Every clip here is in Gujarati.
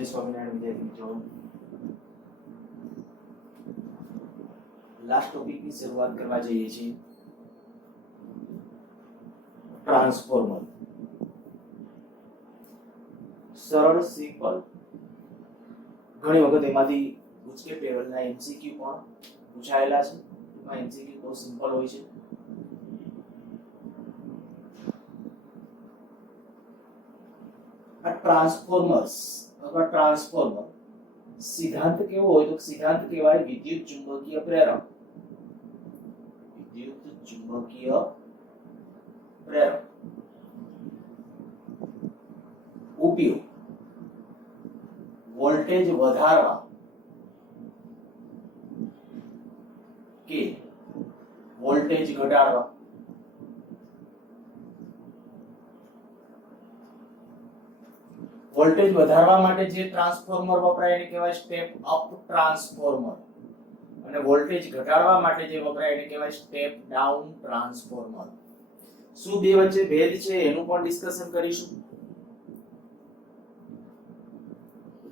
જય સ્વામિનારાયણ વિદ્યાર્થી મિત્રો, લાસ્ટ ટોપિક ની શરૂઆત કરવા જઈએ છીએ. ટ્રાન્સફોર્મર. સરળ, સિમ્પલ, ઘણી વખત એમાંથી ગુજકેટ લેવલના એમસીક્યુ પણ પૂછાયેલા છે. એમાં એમસીક્યુ બહુ સિમ્પલ હોય છે. આ ટ્રાન્સફોર્મર્સ અથવા ટ્રાન્સફોર્મર સિદ્ધાંત કેવો હોય તો સિદ્ધાંત કહેવાય વિદ્યુત ચુંબકીય પ્રેરક. વિદ્યુત ચુંબકીય પ્રેરક. ઉપયોગ વોલ્ટેજ વધારવા કે વોલ્ટેજ ઘટાડવા. વોલ્ટેજ વધારવા માટે જે ટ્રાન્સફોર્મર વપરાય એને કહેવાય સ્ટેપ અપ ટ્રાન્સફોર્મર, અને વોલ્ટેજ ઘટાડવા માટે જે વપરાય એને કહેવાય સ્ટેપ ડાઉન ટ્રાન્સફોર્મર. શું બે વચ્ચે ભેદ છે એનું પણ ડિસ્કશન કરીશું.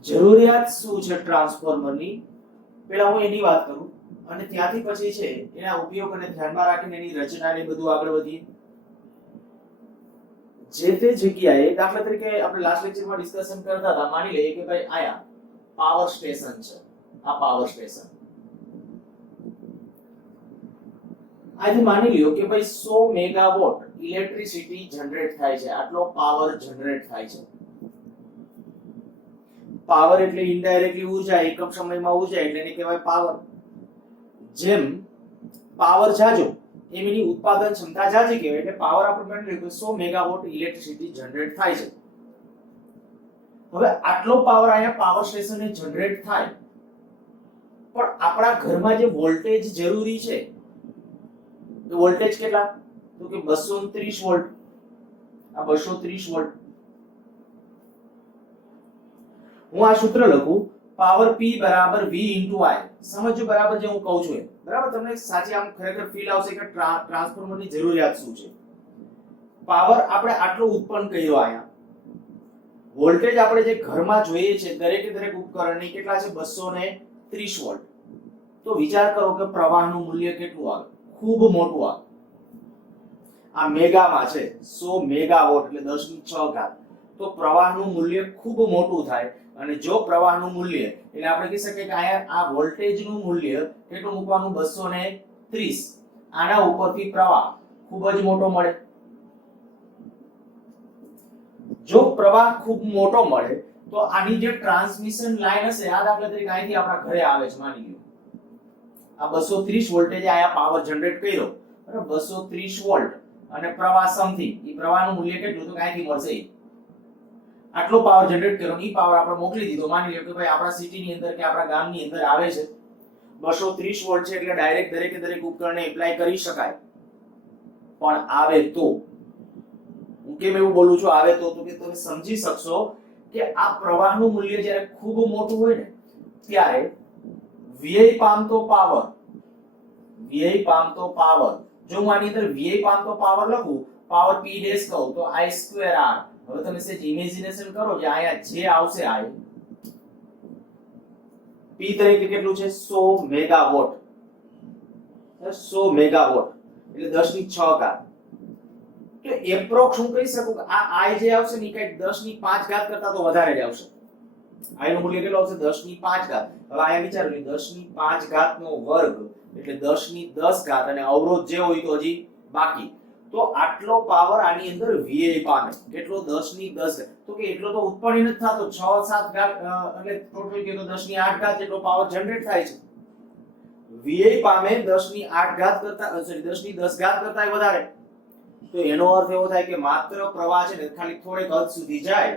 જરૂરિયાત શું છે ટ્રાન્સફોર્મરની, પહેલા હું એની વાત કરું અને ત્યાંથી પછી છે એના ઉપયોગ અને ધ્યાનમાં રાખીને એની રચનાને બધું આગળ વધીએ. જે તે જગ્યાએ દાખલા તરીકે આપણે લાસ્ટ લેક્ચરમાં ડિસ્કશન કરતા હતા, માની લઈએ કે ભાઈ આયા પાવર સ્ટેશન છે. આ પાવર સ્ટેશન, આજે માની લ્યો કે ભાઈ 100 મેગાવોટ ઇલેક્ટ્રિસિટી જનરેટ થાય છે. આટલો પાવર જનરેટ થાય છે. પાવર એટલે ઇનડાયરેક્ટલી ઉર્જા, એકમ સમયમાં ઉર્જા એટલે એને કહેવાય પાવર. જેમ પાવર જાજો એમ એની ઉત્પાદન ક્ષમતા જાજી કહેવાય. એટલે પાવર આપણે માની લઈએ કે 100 મેગાવોટ ઇલેક્ટ્રિસિટી જનરેટ થાય છે. હવે આટલો પાવર અહીંયા પાવર સ્ટેશને જનરેટ થાય, પણ આપણા ઘરમાં જે વોલ્ટેજ જરૂરી છે તો વોલ્ટેજ કેટલા, તો કે 230 વોલ્ટ. આ 230 વોલ્ટ. હું આ સૂત્ર લખું, પાવર P બરાબર V into I. સમજો બરાબર જે હું કહું છું એ બરાબર તમને સાચી આમ ખરેખર ફીલ આવશે કે ટ્રાન્સફોર્મરની જરૂરિયાત શું છે. પાવર આપણે આટલો ઉત્પન્ન કર્યો અહીંયા. વોલ્ટેજ આપણે જે ઘરમાં જોઈએ છે દરેકે દરેક ઉપકરણની કેટલા છે, 230 વોલ્ટ. તો વિચાર કરો કે પ્રવાહનું મૂલ્ય કેટલું આવે, ખૂબ મોટું આવે. આ મેગામાં છે, 100 મેગાવોટ એટલે 10 ની 6 ઘાત. તો પ્રવાહનું મૂલ્ય ખૂબ મોટું થાય. અને જો પ્રવાહનું મૂલ્ય એટલે આપણે કહી શકીએ કે આ વોલ્ટેજનું મૂલ્ય કેટલું મૂકવાનું, 230. આના ઉપરથી પ્રવાહ ખૂબ જ મોટો મળે. જો પ્રવાહ ખૂબ મોટો મળે તો આની જે ટ્રાન્સમિશન લાઈન હશે, આ દાખલા તરીકે અહીંથી આપણા ઘરે આવે છે, માની લો આ 230 વોલ્ટેજ આયા પાવર જનરેટ કર્યો બરાબર, 230 વોલ્ટ અને પ્રવાહ સમથિંગ. એ પ્રવાહનું મૂલ્ય કેટલું તો અહીંથી મળશે. આટલો પાવર જનરેટ કર્યો, ઈ પાવર આપણે મોકલી દીધો. માની લો કે ભાઈ આપણા સિટીની અંદર કે આપણા ગામની અંદર આવે છે 230 વોલ્ટ છે, એટલે ડાયરેક્ટ દરેકે દરેક ઉપકરણને એપ્લાય કરી શકાય. પણ આવે તો, હું કેમ એવું બોલું છું આવે તો કે તમે સમજી શકશો કે આ પ્રવાહનું મૂલ્ય જ્યારે ખૂબ મોટું હોય ને ત્યારે વીઆઈ પામતો પાવર, વીઆઈ પામતો પાવર, જો હું આની અંદર વીઆઈ પામતો પાવર લખું, પાવર P ડેશ કહું તો I²R. હવે તમે સેજ ઇમેજિનેશન કરો કે આયા જે આવશે આ P તરીકે કેટલું છે, 100 મેગાવોટ. 100 મેગાવોટ એટલે 10 ની 6 ઘાત. તો એપ્રોક્સ હું કહી શકું કે આ I જે આવશે ને કંઈક 10 ની 5 ઘાત કરતા તો વધારે જ આવશે. I નું મૂલ્ય કેટલું આવશે, 10 ની 5 ઘાત. હવે આયા વિચારો કે 10 ની 5 ઘાત નો વર્ગ એટલે 10 ની 10 ઘાત, અને અવરોધ જે હોય તો હજી બાકી. તો આટલો પાવર આની અંદર વીઆઈ પામે. કેટલો, 10 ની 10 ઘાત. તો કે એટલો તો ઉત્પન્ન નથી થતો, 6-7 ઘાત એટલે ટોટલ કે તો 10 ની 8 ઘાત જેટલો પાવર જનરેટ થાય છે. વીઆઈ પામે 10 ની 8 ઘાત કરતા, સોરી 10 ની 10 ઘાત કરતા વધારે. તો એનો અર્થ એવો થાય કે માત્ર પ્રવાહ છે ને ખાલી થોડેક હદ સુધી જાય,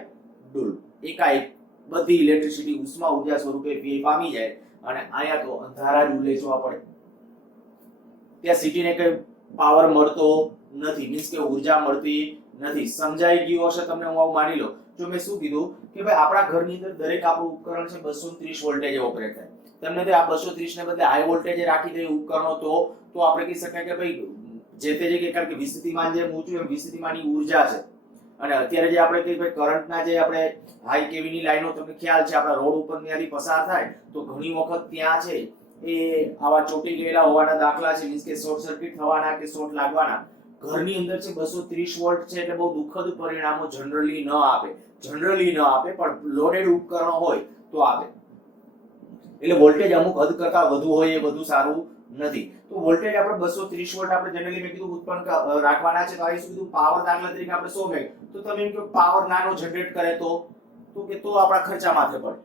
ડૂલ એકાએક બધી ઇલેક્ટ્રિસિટી ઉષ્મા ઉર્જા સ્વરૂપે વીઆઈ પામી જાય. અને આયા તો અંધારા જ ઉલેચવા પડે. ત્યાં સિટીને કઈ પાવર મળતો નથી, મીન્સ કે ઉર્જા મળતી નથી. સમજાઈ ગયું હશે તમને. હું આવું માની લો, જો મેં શું કીધું કે ભાઈ આપણા ઘરની અંદર દરેક આપણું ઉપકરણ છે 230 વોલ્ટેજ ઓપરેટ થાય. તમને તો આ 230 ને બદલે હાઈ વોલ્ટેજ રાખી દે ઉપકરણો તો આપણે કહી શકાય કે ભાઈ જે તે જગ્યાએ, કારણ કે વિસ્થિતિમાન જે ઊંચું એમ વિસ્થિતિમાનની ઉર્જા છે અને અત્યારે જે આપણે કહીએ ભાઈ કરંટના જે આપણે હાઈ કેવી ની લાઈનો તમને ખ્યાલ છે આપણા રોડ ઉપર ત્યાંથી પસાર થાય તો ઘણી વખત ત્યાં છે એ આવા ચોટી ગયેલા હોવાના દાખલા છે, મીન્સ કે શોર્ટ સર્કિટ થવાના કે શોર્ટ લાગવાના. ઘરની અંદર છે 230 વોલ્ટ છે એટલે બહુ દુઃખદ પરિણામો જનરલી ન આપે, પણ લોડેડ ઉપકરણો હોય તો આપે. એટલે વોલ્ટેજ અમુક હદ કરતા વધુ હોય એ બધું સારું નથી. તો વોલ્ટેજ આપણે 230 વોલ્ટ આપણે જનરલી મેં કીધું ઉત્પન્ન રાખવાના છે. તો આ શું કીધું પાવર દાખલા તરીકે આપણે 100 મેગ, તો તમે એમ કહો પાવર નાનો જનરેટ કરે તો આપણા ખર્ચા માથે પડે.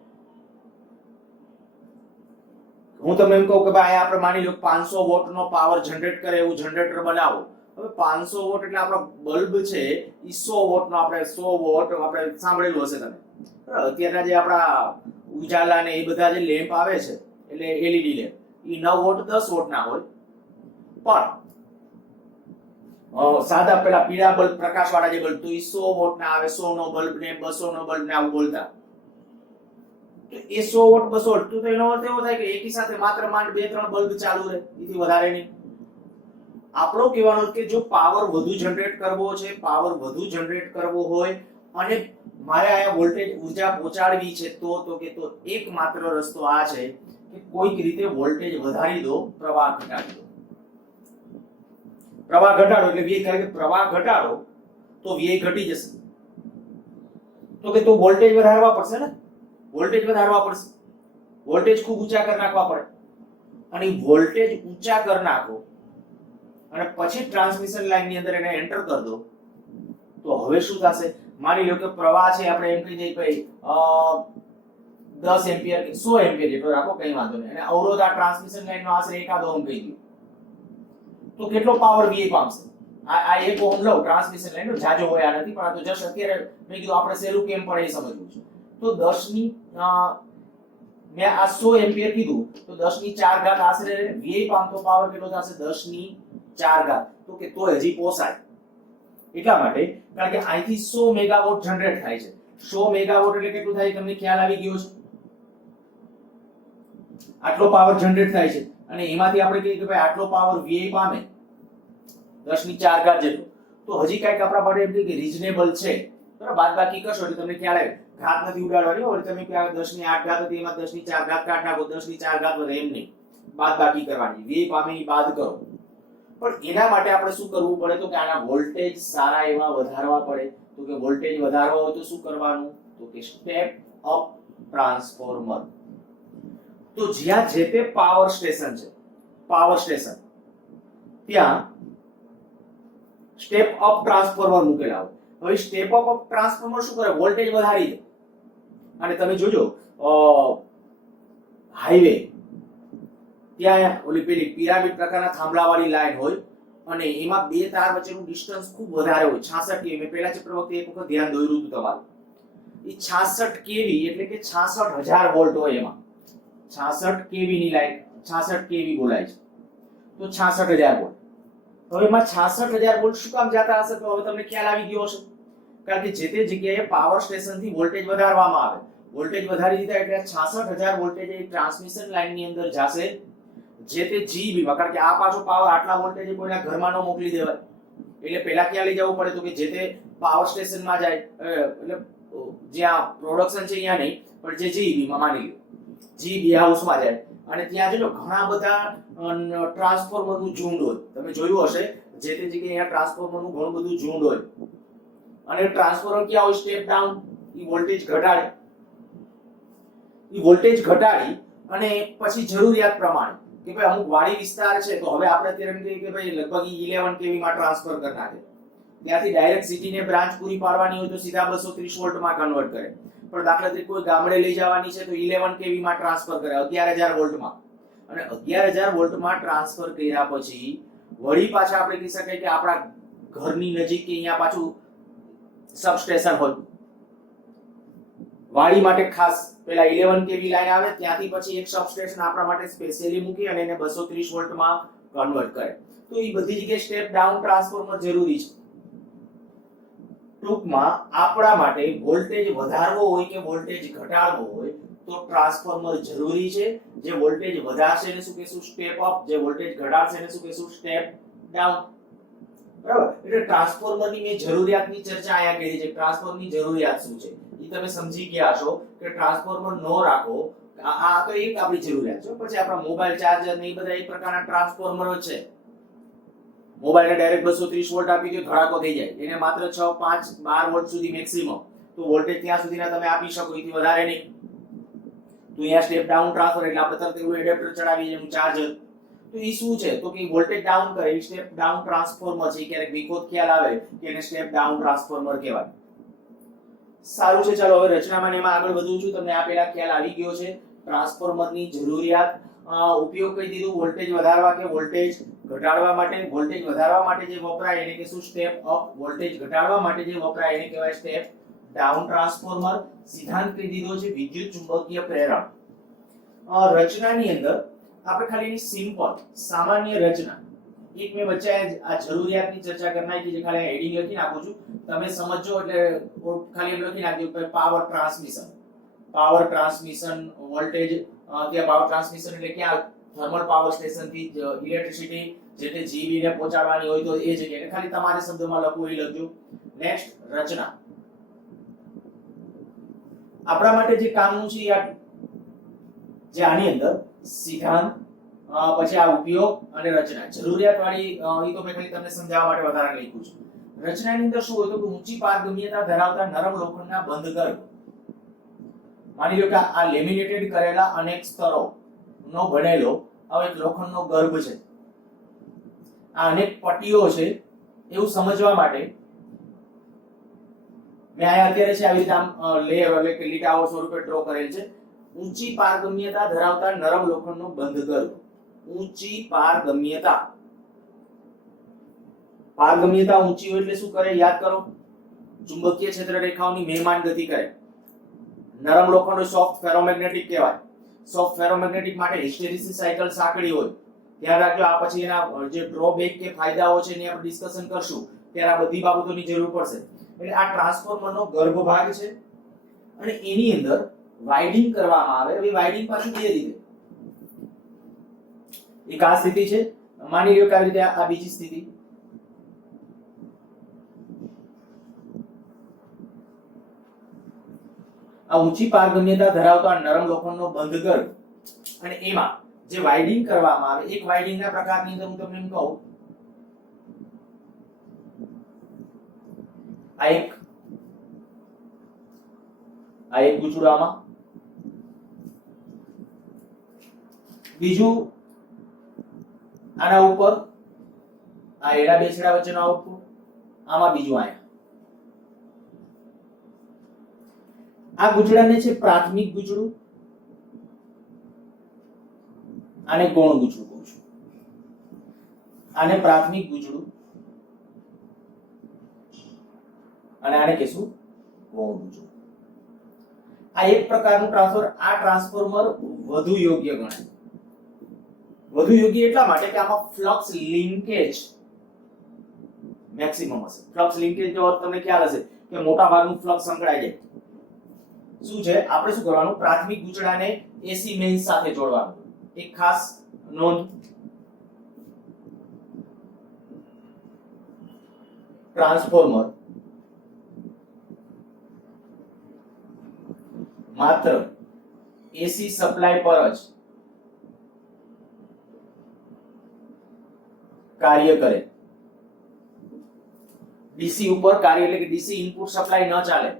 હું તમને એમ કહું કે ભાઈ આપણે માની લો 500 વોટ નો પાવર જનરેટ કરે એવું જનરેટર બનાવો. હવે 500 વોટ એટલે આપણો બલ્બ છે ઈ 100 વોટ નો, આપણે 100 વોટ આપણે સાંભળેલું હશે તમે. અત્યારના જે આપણા ઉજાલા ને એ બધા જે લેમ્પ આવે છે એટલે એલઈડી લેમ્પ, ઈ 9 વોટ 10 વોટ ના હોય. પણ સાદા પેલા પીળા બલ્બ પ્રકાશવાળા જે બલ્બ તો ઈ 100 વોટ ના આવે, 100 નો બલ્બ ને 200 નો બલ્બ ને આવું બોલતા. તો એ 100 વોટ 200 વોટ તો એનો અર્થ એવો થાય કે એકી સાથે માત્ર માંડ 2-3 બલ્બ ચાલુ રહે, એથી વધારે નહીં. આપણો કહેવાનો કે જો પાવર વધુ જનરેટ કરવો હોય અને મારે આયા વોલ્ટેજ ઊર્જા પહોંચાડવી છે તો એકમાત્ર રસ્તો આ છે કે કોઈક રીતે વોલ્ટેજ વધારી દો, પ્રવાહ ઘટાડી દો. પ્રવાહ ઘટાડો એટલે વ્યય, કારણ કે પ્રવાહ ઘટાડો તો વ્યય ઘટી જશે. તો વોલ્ટેજ વધારવા પડશે ને, વોલ્ટેજ ખૂબ ઊંચા કરી નાખવા પડે. અને વોલ્ટેજ ઊંચા કરી નાખો અને પછી ટ્રાન્સમિશન લાઈન ની અંદર એને એન્ટર કરી દો તો હવે શું થશે? માની લો કે પ્રવાહ છે આપણે એમ કહી દઈએ ભાઈ 10 એમ્પિયર કે 100 એમ્પિયર જેટલો રાખો, કઈ વાંધો નહીં. અને અવરોધ આ ટ્રાન્સમિશન લાઈન નો આશરે 1 ઓહમ કહી દો તો કેટલો પાવર વીએ પામશે? આ 1 ઓહમ લો ટ્રાન્સમિશન લાઈન નો, જાજો હોય આ નથી, પણ આ તો જસ્ટ અત્યારે મેં કીધું આપણે સહેલું કેમ પડે એ સમજવું છે. તો 10 ની મેં આ 100 એમ્પિયર કીધું તો 10 ની 4 ઘાત આશરે વીએ પામતો પાવર કેટલો થશે? 10 ની 4 ઘાત. તો હજી પોસાય. એટલા માટે કારણ કે અહીંથી 100 મેગાવોટ જનરેટ થાય છે. 100 મેગાવોટ એટલે કેટલું થાય તમને ખ્યાલ આવી ગયો છે? આટલો પાવર જનરેટ થાય છે અને એમાંથી આપણે કહીએ કે ભાઈ આટલો પાવર વીએ પામે 10 ની 4 ઘાત જેટલો. તો હજી કઈક આપણા માટે એમ કે રીઝનેબલ છે. બરાબર, બાદબાકી કરશો એટલે તમને ખ્યાલ આવે. ઘાત નથી ઉડાડવાની હોય, તમે કે 10 ની 8 ઘાત હતી એમાં 10 ની 4 ઘાત કાઢ નાખો, 10 ની 4 ઘાત વધે એમ નહીં, બાદબાકી કરવાની, વીએ પામે એ બાદ કરો. પણ એના માટે આપણે શું કરવું પડે? તો કે આના વોલ્ટેજ સારા એવા વધારવા પડે. તો કે વોલ્ટેજ વધારવા હોય તો શું કરવાનું? તો કે સ્ટેપ અપ ટ્રાન્સફોર્મર. તો જ્યાં જે તે પાવર સ્ટેશન ત્યાં સ્ટેપ અપ ટ્રાન્સફોર્મર મૂકેલા હોય. હવે સ્ટેપ અપ ટ્રાન્સફોર્મર શું કરે? વોલ્ટેજ વધારી દે. અને તમે જોજો હાઈવે ત્યાં ઓલી પેલી પિરામિડ પ્રકારના થાંભલાવાળી લાઈન હોય અને એમાં બે તાર વચ્ચેનું ડિસ્ટન્સ ખૂબ વધારે હોય, 66 કેવી. મેં પહેલા ચેપ્ટર વખતે એક વખત ધ્યાન દોર્યું હતું તમારું. એ 66 કેવી એટલે કે 66,000 વોલ્ટ હોય એમાં. 66 કેવી ની લાઈન, 66 કેવી બોલાય છે. તો 66,000 વોલ્ટ. હવે એમાં 66,000 વોલ્ટ શું કામ જતા હશે? તો હવે તમને ખ્યાલ આવી ગયો હશે. કારણ કે જે તે જગ્યાએ પાવર સ્ટેશનથી વોલ્ટેજ વધારવામાં આવે. વોલ્ટેજ વધારી દીધા એટલે 66,000 વોલ્ટેજ એ ટ્રાન્સમિશન લાઈનની અંદર જશે જે તે જીબીમાં. કારણ કે આ પાછો પાવર આટલા વોલ્ટેજ કોઈના ઘરમાં ન મોકલી દેવાય. એટલે પહેલા ક્યાં લઈ જવું પડે? તો કે જે તે પાવર સ્ટેશનમાં જાય, એટલે જ્યાં પ્રોડક્શન છે અહીંયા નહીં, પણ જે જીબીમાં માની લો જીબી હાઉસમાં જાય અને ત્યાં જો ઘણા બધા ટ્રાન્સફોર્મરનું ઝુંડ હોય. તમે જોયું હશે જે તે જગ્યાએ અહીંયા ટ્રાન્સફોર્મરનું ઘણું બધું ઝુંડ હોય. અને ટ્રાન્સફોર્મર ક્યાં હોય? Step down. ઈ વોલ્ટેજ ઘટાડી અને પછી જરૂરિયાત પ્રમાણે કે ભાઈ અમુક વાડી વિસ્તાર છે તો હવે આપણે અત્યારે એમ કહીએ કે ભાઈ લગભગ 11 કેવી માં ટ્રાન્સફર કરી નાખે. ત્યાંથી ડાયરેક્ટ સિટીને બ્રાન્ચ પૂરી પાડવાની હોય તો સીધા 230 વોલ્ટમાં કન્વર્ટ કરે. પણ દાખલા તરીકે કોઈ ગામડે લઈ જવાની છે તો 11 કેવી માં ટ્રાન્સફર કરે 11000 વોલ્ટમાં. અને 11000 વોલ્ટમાં ટ્રાન્સફર કર્યા પછી વળી પાછા આપણે કહી શકાય કે આપણા ઘરની નજીક કે અહીંયા પાછું સબસ્ટેશન હોય. વાડી માટે ખાસ પેલા 11 કેવી લાઈન આવે, ત્યાંથી પછી એક સબસ્ટેશન આપણા માટે સ્પેશિયલી મૂકી અને એને 230 વોલ્ટમાં કન્વર્ટ કરે. તો એ બધી જગ્યાએ સ્ટેપ ડાઉન ટ્રાન્સફોર્મર જરૂરી છે. ટૂંકમાં આપણા માટે વોલ્ટેજ વધારવો હોય કે વોલ્ટેજ ઘટાડવો હોય તો ટ્રાન્સફોર્મર જરૂરી છે. જે વોલ્ટેજ વધારશે એને શું કહેશું? Step up. જે વોલ્ટેજ ઘટાડશે એને શું કહેશું? Step down. બરાબર. એટલે ટ્રાન્સફોર્મરની મેં જરૂરિયાતની ચર્ચા અહીંયા કરી છે. ટ્રાન્સફોર્મરની જરૂરિયાત શું છે એ તમે સમજી ગયા છો કે ટ્રાન્સફોર્મર નો રાખો આ તો એક આપણી જરૂરિયાત છે. પછી આપણા મોબાઈલ ચાર્જર ને એ બધા એક પ્રકારના ટ્રાન્સફોર્મરો છે. મોબાઈલને ડાયરેક્ટ 230 વોલ્ટ આપી દો ધડાકો થઈ જાય. એને માત્ર 6 5 12 વોલ્ટ સુધી મેક્સિમમ તો વોલ્ટેજ ત્યાં સુધીના તમે આપી શકો, એથી વધારે નહીં. તો અહીંયા સ્ટેપ ડાઉન ટ્રાન્સફર એટલે આપણે તરત એવું એડેપ્ટર ચડાવી એનું ચાર્જર. તો એ શું છે તો કે વોલ્ટેજ ડાઉન કરે એ સ્ટેપ ડાઉન ટ્રાન્સફોર્મર છે. ક્યારેક વિખોત ખ્યાલ આવે કે એને સ્ટેપ ડાઉન ટ્રાન્સફોર્મર કહેવાય. સારું છે, ચાલો હવે રચનામાં ને એમાં આગળ વધું છું. તમને આ પેલા ખ્યાલ આવી ગયો છે ટ્રાન્સફોર્મરની જરૂરિયાત. ઉપયોગ કહી દીધું, વોલ્ટેજ વધારવા કે વોલ્ટેજ ઘટાડવા માટે. વોલ્ટેજ વધારવા માટે જે વપરાય એને કહેશું સ્ટેપ અપ, વોલ્ટેજ ઘટાડવા માટે જે વપરાય એને કહેવાય સ્ટેપ ડાઉન ટ્રાન્સફોર્મર. સિદ્ધાંત કહી દીધો છે વિદ્યુત ચુંબકીય પ્રેરણ. રચનાની અંદર આપણે ખાલી એની સિમ્પલ સામાન્ય રચના એક મેં વચ્ચે આ જરૂરિયાતની ચર્ચા કરી નાખી છે, ખાલી હેડિંગ લખી નાખું છું, તમે સમજો એટલે ખાલી એમ લખી નાખજો કે power transmission. Power transmission voltage, ત્યાં પાવર ટ્રાન્સમિશન એટલે ક્યાં થર્મલ પાવર સ્ટેશન થી ઇલેક્ટ્રિસિટી જે તે જીબી ને પહોંચાડવાની હોય તો એ જગ્યાએ ખાલી તમારે શબ્દોમાં લખવું એ લખજો. નેક્સ્ટ રચના. આપણા માટે જે કામનું છે જે આની અંદર સિદ્ધાંત, પછી આ ઉપયોગ અને રચના. જરૂરિયાત વાળી એ તો મેં ખાલી તમને સમજાવવા માટે વધારે લખ્યું છે. રચનાની અંદર શું હોય તો કે ઊંચી પારગમ્યતા ધરાવતા નરમ લોખંડના બંધ ગર્ભ. માની લો કે આ લેમિનેટેડ કરેલા અનેક સ્તરો નો બનેલો હવે લોખંડનો ગર્ભ છે. આ અનેક પટ્ટીઓ છે એવું સમજવા માટે મેં અહીંયા અત્યારે છે આવી રીતે આમ લેયર એટલે કે લીટાઓ સ્વરૂપે ડ્રો કરેલ છે. ઊંચી પારગમ્યતા ધરાવતા નરમ લોખંડનો બંધ ગર્ભ. ઊંચી પારગમ્યતા. પારગમ્યતા ઊંચી હોય એટલે શું કરે યાદ કરો, ચુંબકીય ક્ષેત્ર રેખાઓની મહેમાન ગતિ કરે. નરમ લોખંડ સોફ્ટ ફેરોમેગ્નેટિક કહેવાય. સોફ્ટ ફેરોમેગ્નેટિક માટે હિસ્ટેરિસિસ સાયકલ સાંકડી હોય. ધ્યાન રાખજો. આ પછી એના જે ડ્રોબેક કે ફાયદાઓ છે એની આપણે ડિસ્કશન કરશું ત્યારે આ બધી બાબતોની જરૂર પડશે. એટલે આ ટ્રાન્સફોર્મરનો ગર્ભ ભાગ છે અને એની અંદર વાઇડિંગ કરવામાં આવે. હવે વાઇડિંગ પાછું બે રીતે. એક આ સ્થિતિ છે, માની લો કે આવી રીતે આ બીજી સ્થિતિ. આ ઊંચી પારગમ્યતા ધરાવતા નરમ લોખંડનો બંધ ગર્ભ અને એમાં જે વાઇડિંગ કરવામાં આવે એક વાઇડિંગના પ્રકારની અંદર હું તમને એમ કહું, આ એક ગૂંચળું આમાં, બીજું આના ઉપર આ એડા બે છેડા વચ્ચેનો આઉટપુટ, આમાં બીજું આયા. આ ગૂંચળાને છે પ્રાથમિક ગૂંચળું, આને ગૌણ ગૂંચળું કહું છું. આને પ્રાથમિક ગૂંચળું અને આને કહેશું ગૌણ ગૂંચળું. આ એક પ્રકારનું ટ્રાન્સફોર્મર. આ ટ્રાન્સફોર્મર વધુ યોગ્ય ગણાય. વધુ યોગ્ય એટલા માટે કે આમાં ફ્લક્સ લિંકેજ મેક્સિમમ હશે. ફ્લક્સ લિંકેજ જો તમને ખ્યાલ હશે કે મોટા ભાગનું ફ્લક્સ સંકળાય જાય. શું છે આપણે શું કરવાનું, પ્રાથમિક ગૂંચળાને એસી મેઇન્સ સાથે જોડવાનું. એક ખાસ નોંધ, ટ્રાન્સફોર્મર માત્ર એસી સપ્લાય પર જ કાર્ય કરે. ડીસી ઉપર કાર્ય એટલે કે ડીસી ઇનપુટ સપ્લાય ન ચાલે.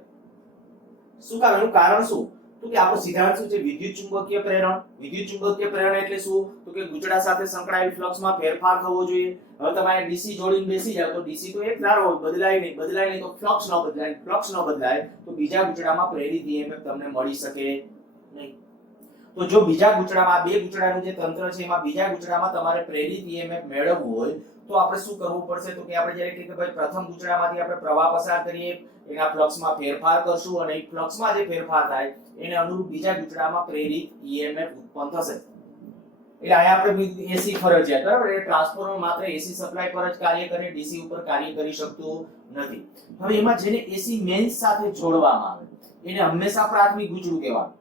શું કારણ? કારણ શું તો કે આપણો સિદ્ધાંત શું છે, વિદ્યુત ચુંબકીય પ્રેરણ. વિદ્યુત ચુંબકીય પ્રેરણ એટલે શું તો કે ગૂંચળા સાથે સંકળાયેલ ફ્લક્સમાં ફેરફાર થવો જોઈએ. હવે તમારે ડીસી જોડીને બેસી જાવ તો ડીસી તો એક ધારો બદલાય નહીં તો ફ્લક્સ ન બદલાય. ફ્લક્સ ન બદલાય તો બીજા ગૂંચળામાં પ્રેરિત ઈએમએફ તમને મળી શકે નહીં. તો જો બીજા ગૂંચળામાં બે ગૂંચળાનું જે તંત્ર છે એમાં બીજા ગૂંચળામાં તમારે પ્રેરિત ઈએમએફ મેળવવું હોય તો આપણે શું કરવું પડશે તો કે આપણે જ્યારે કે ભાઈ પ્રથમ ગૂંચળામાંથી આપણે પ્રવાહ પસાર કરીએ, એના ફ્લક્સમાં ફેરફાર કરશું અને એ ફ્લક્સમાં જે ફેરફાર થાય એને અનુરૂપ બીજા ગૂંચળામાં પ્રેરિત ઈએમએફ ઉત્પન્ન થશે. એટલે અહીંયા આપણે એસી ફરજિયાત, બરાબર. એ ટ્રાન્સફોર્મર માત્ર એસી સપ્લાય પર જ કાર્ય કરે, ડીસી ઉપર કાર્ય કરી શકતું નથી. હવે એમાં જેને એસી મેઇન્સ સાથે જોડવામાં આવે એને હંમેશા પ્રાથમિક ગૂંચળું કહેવાનું.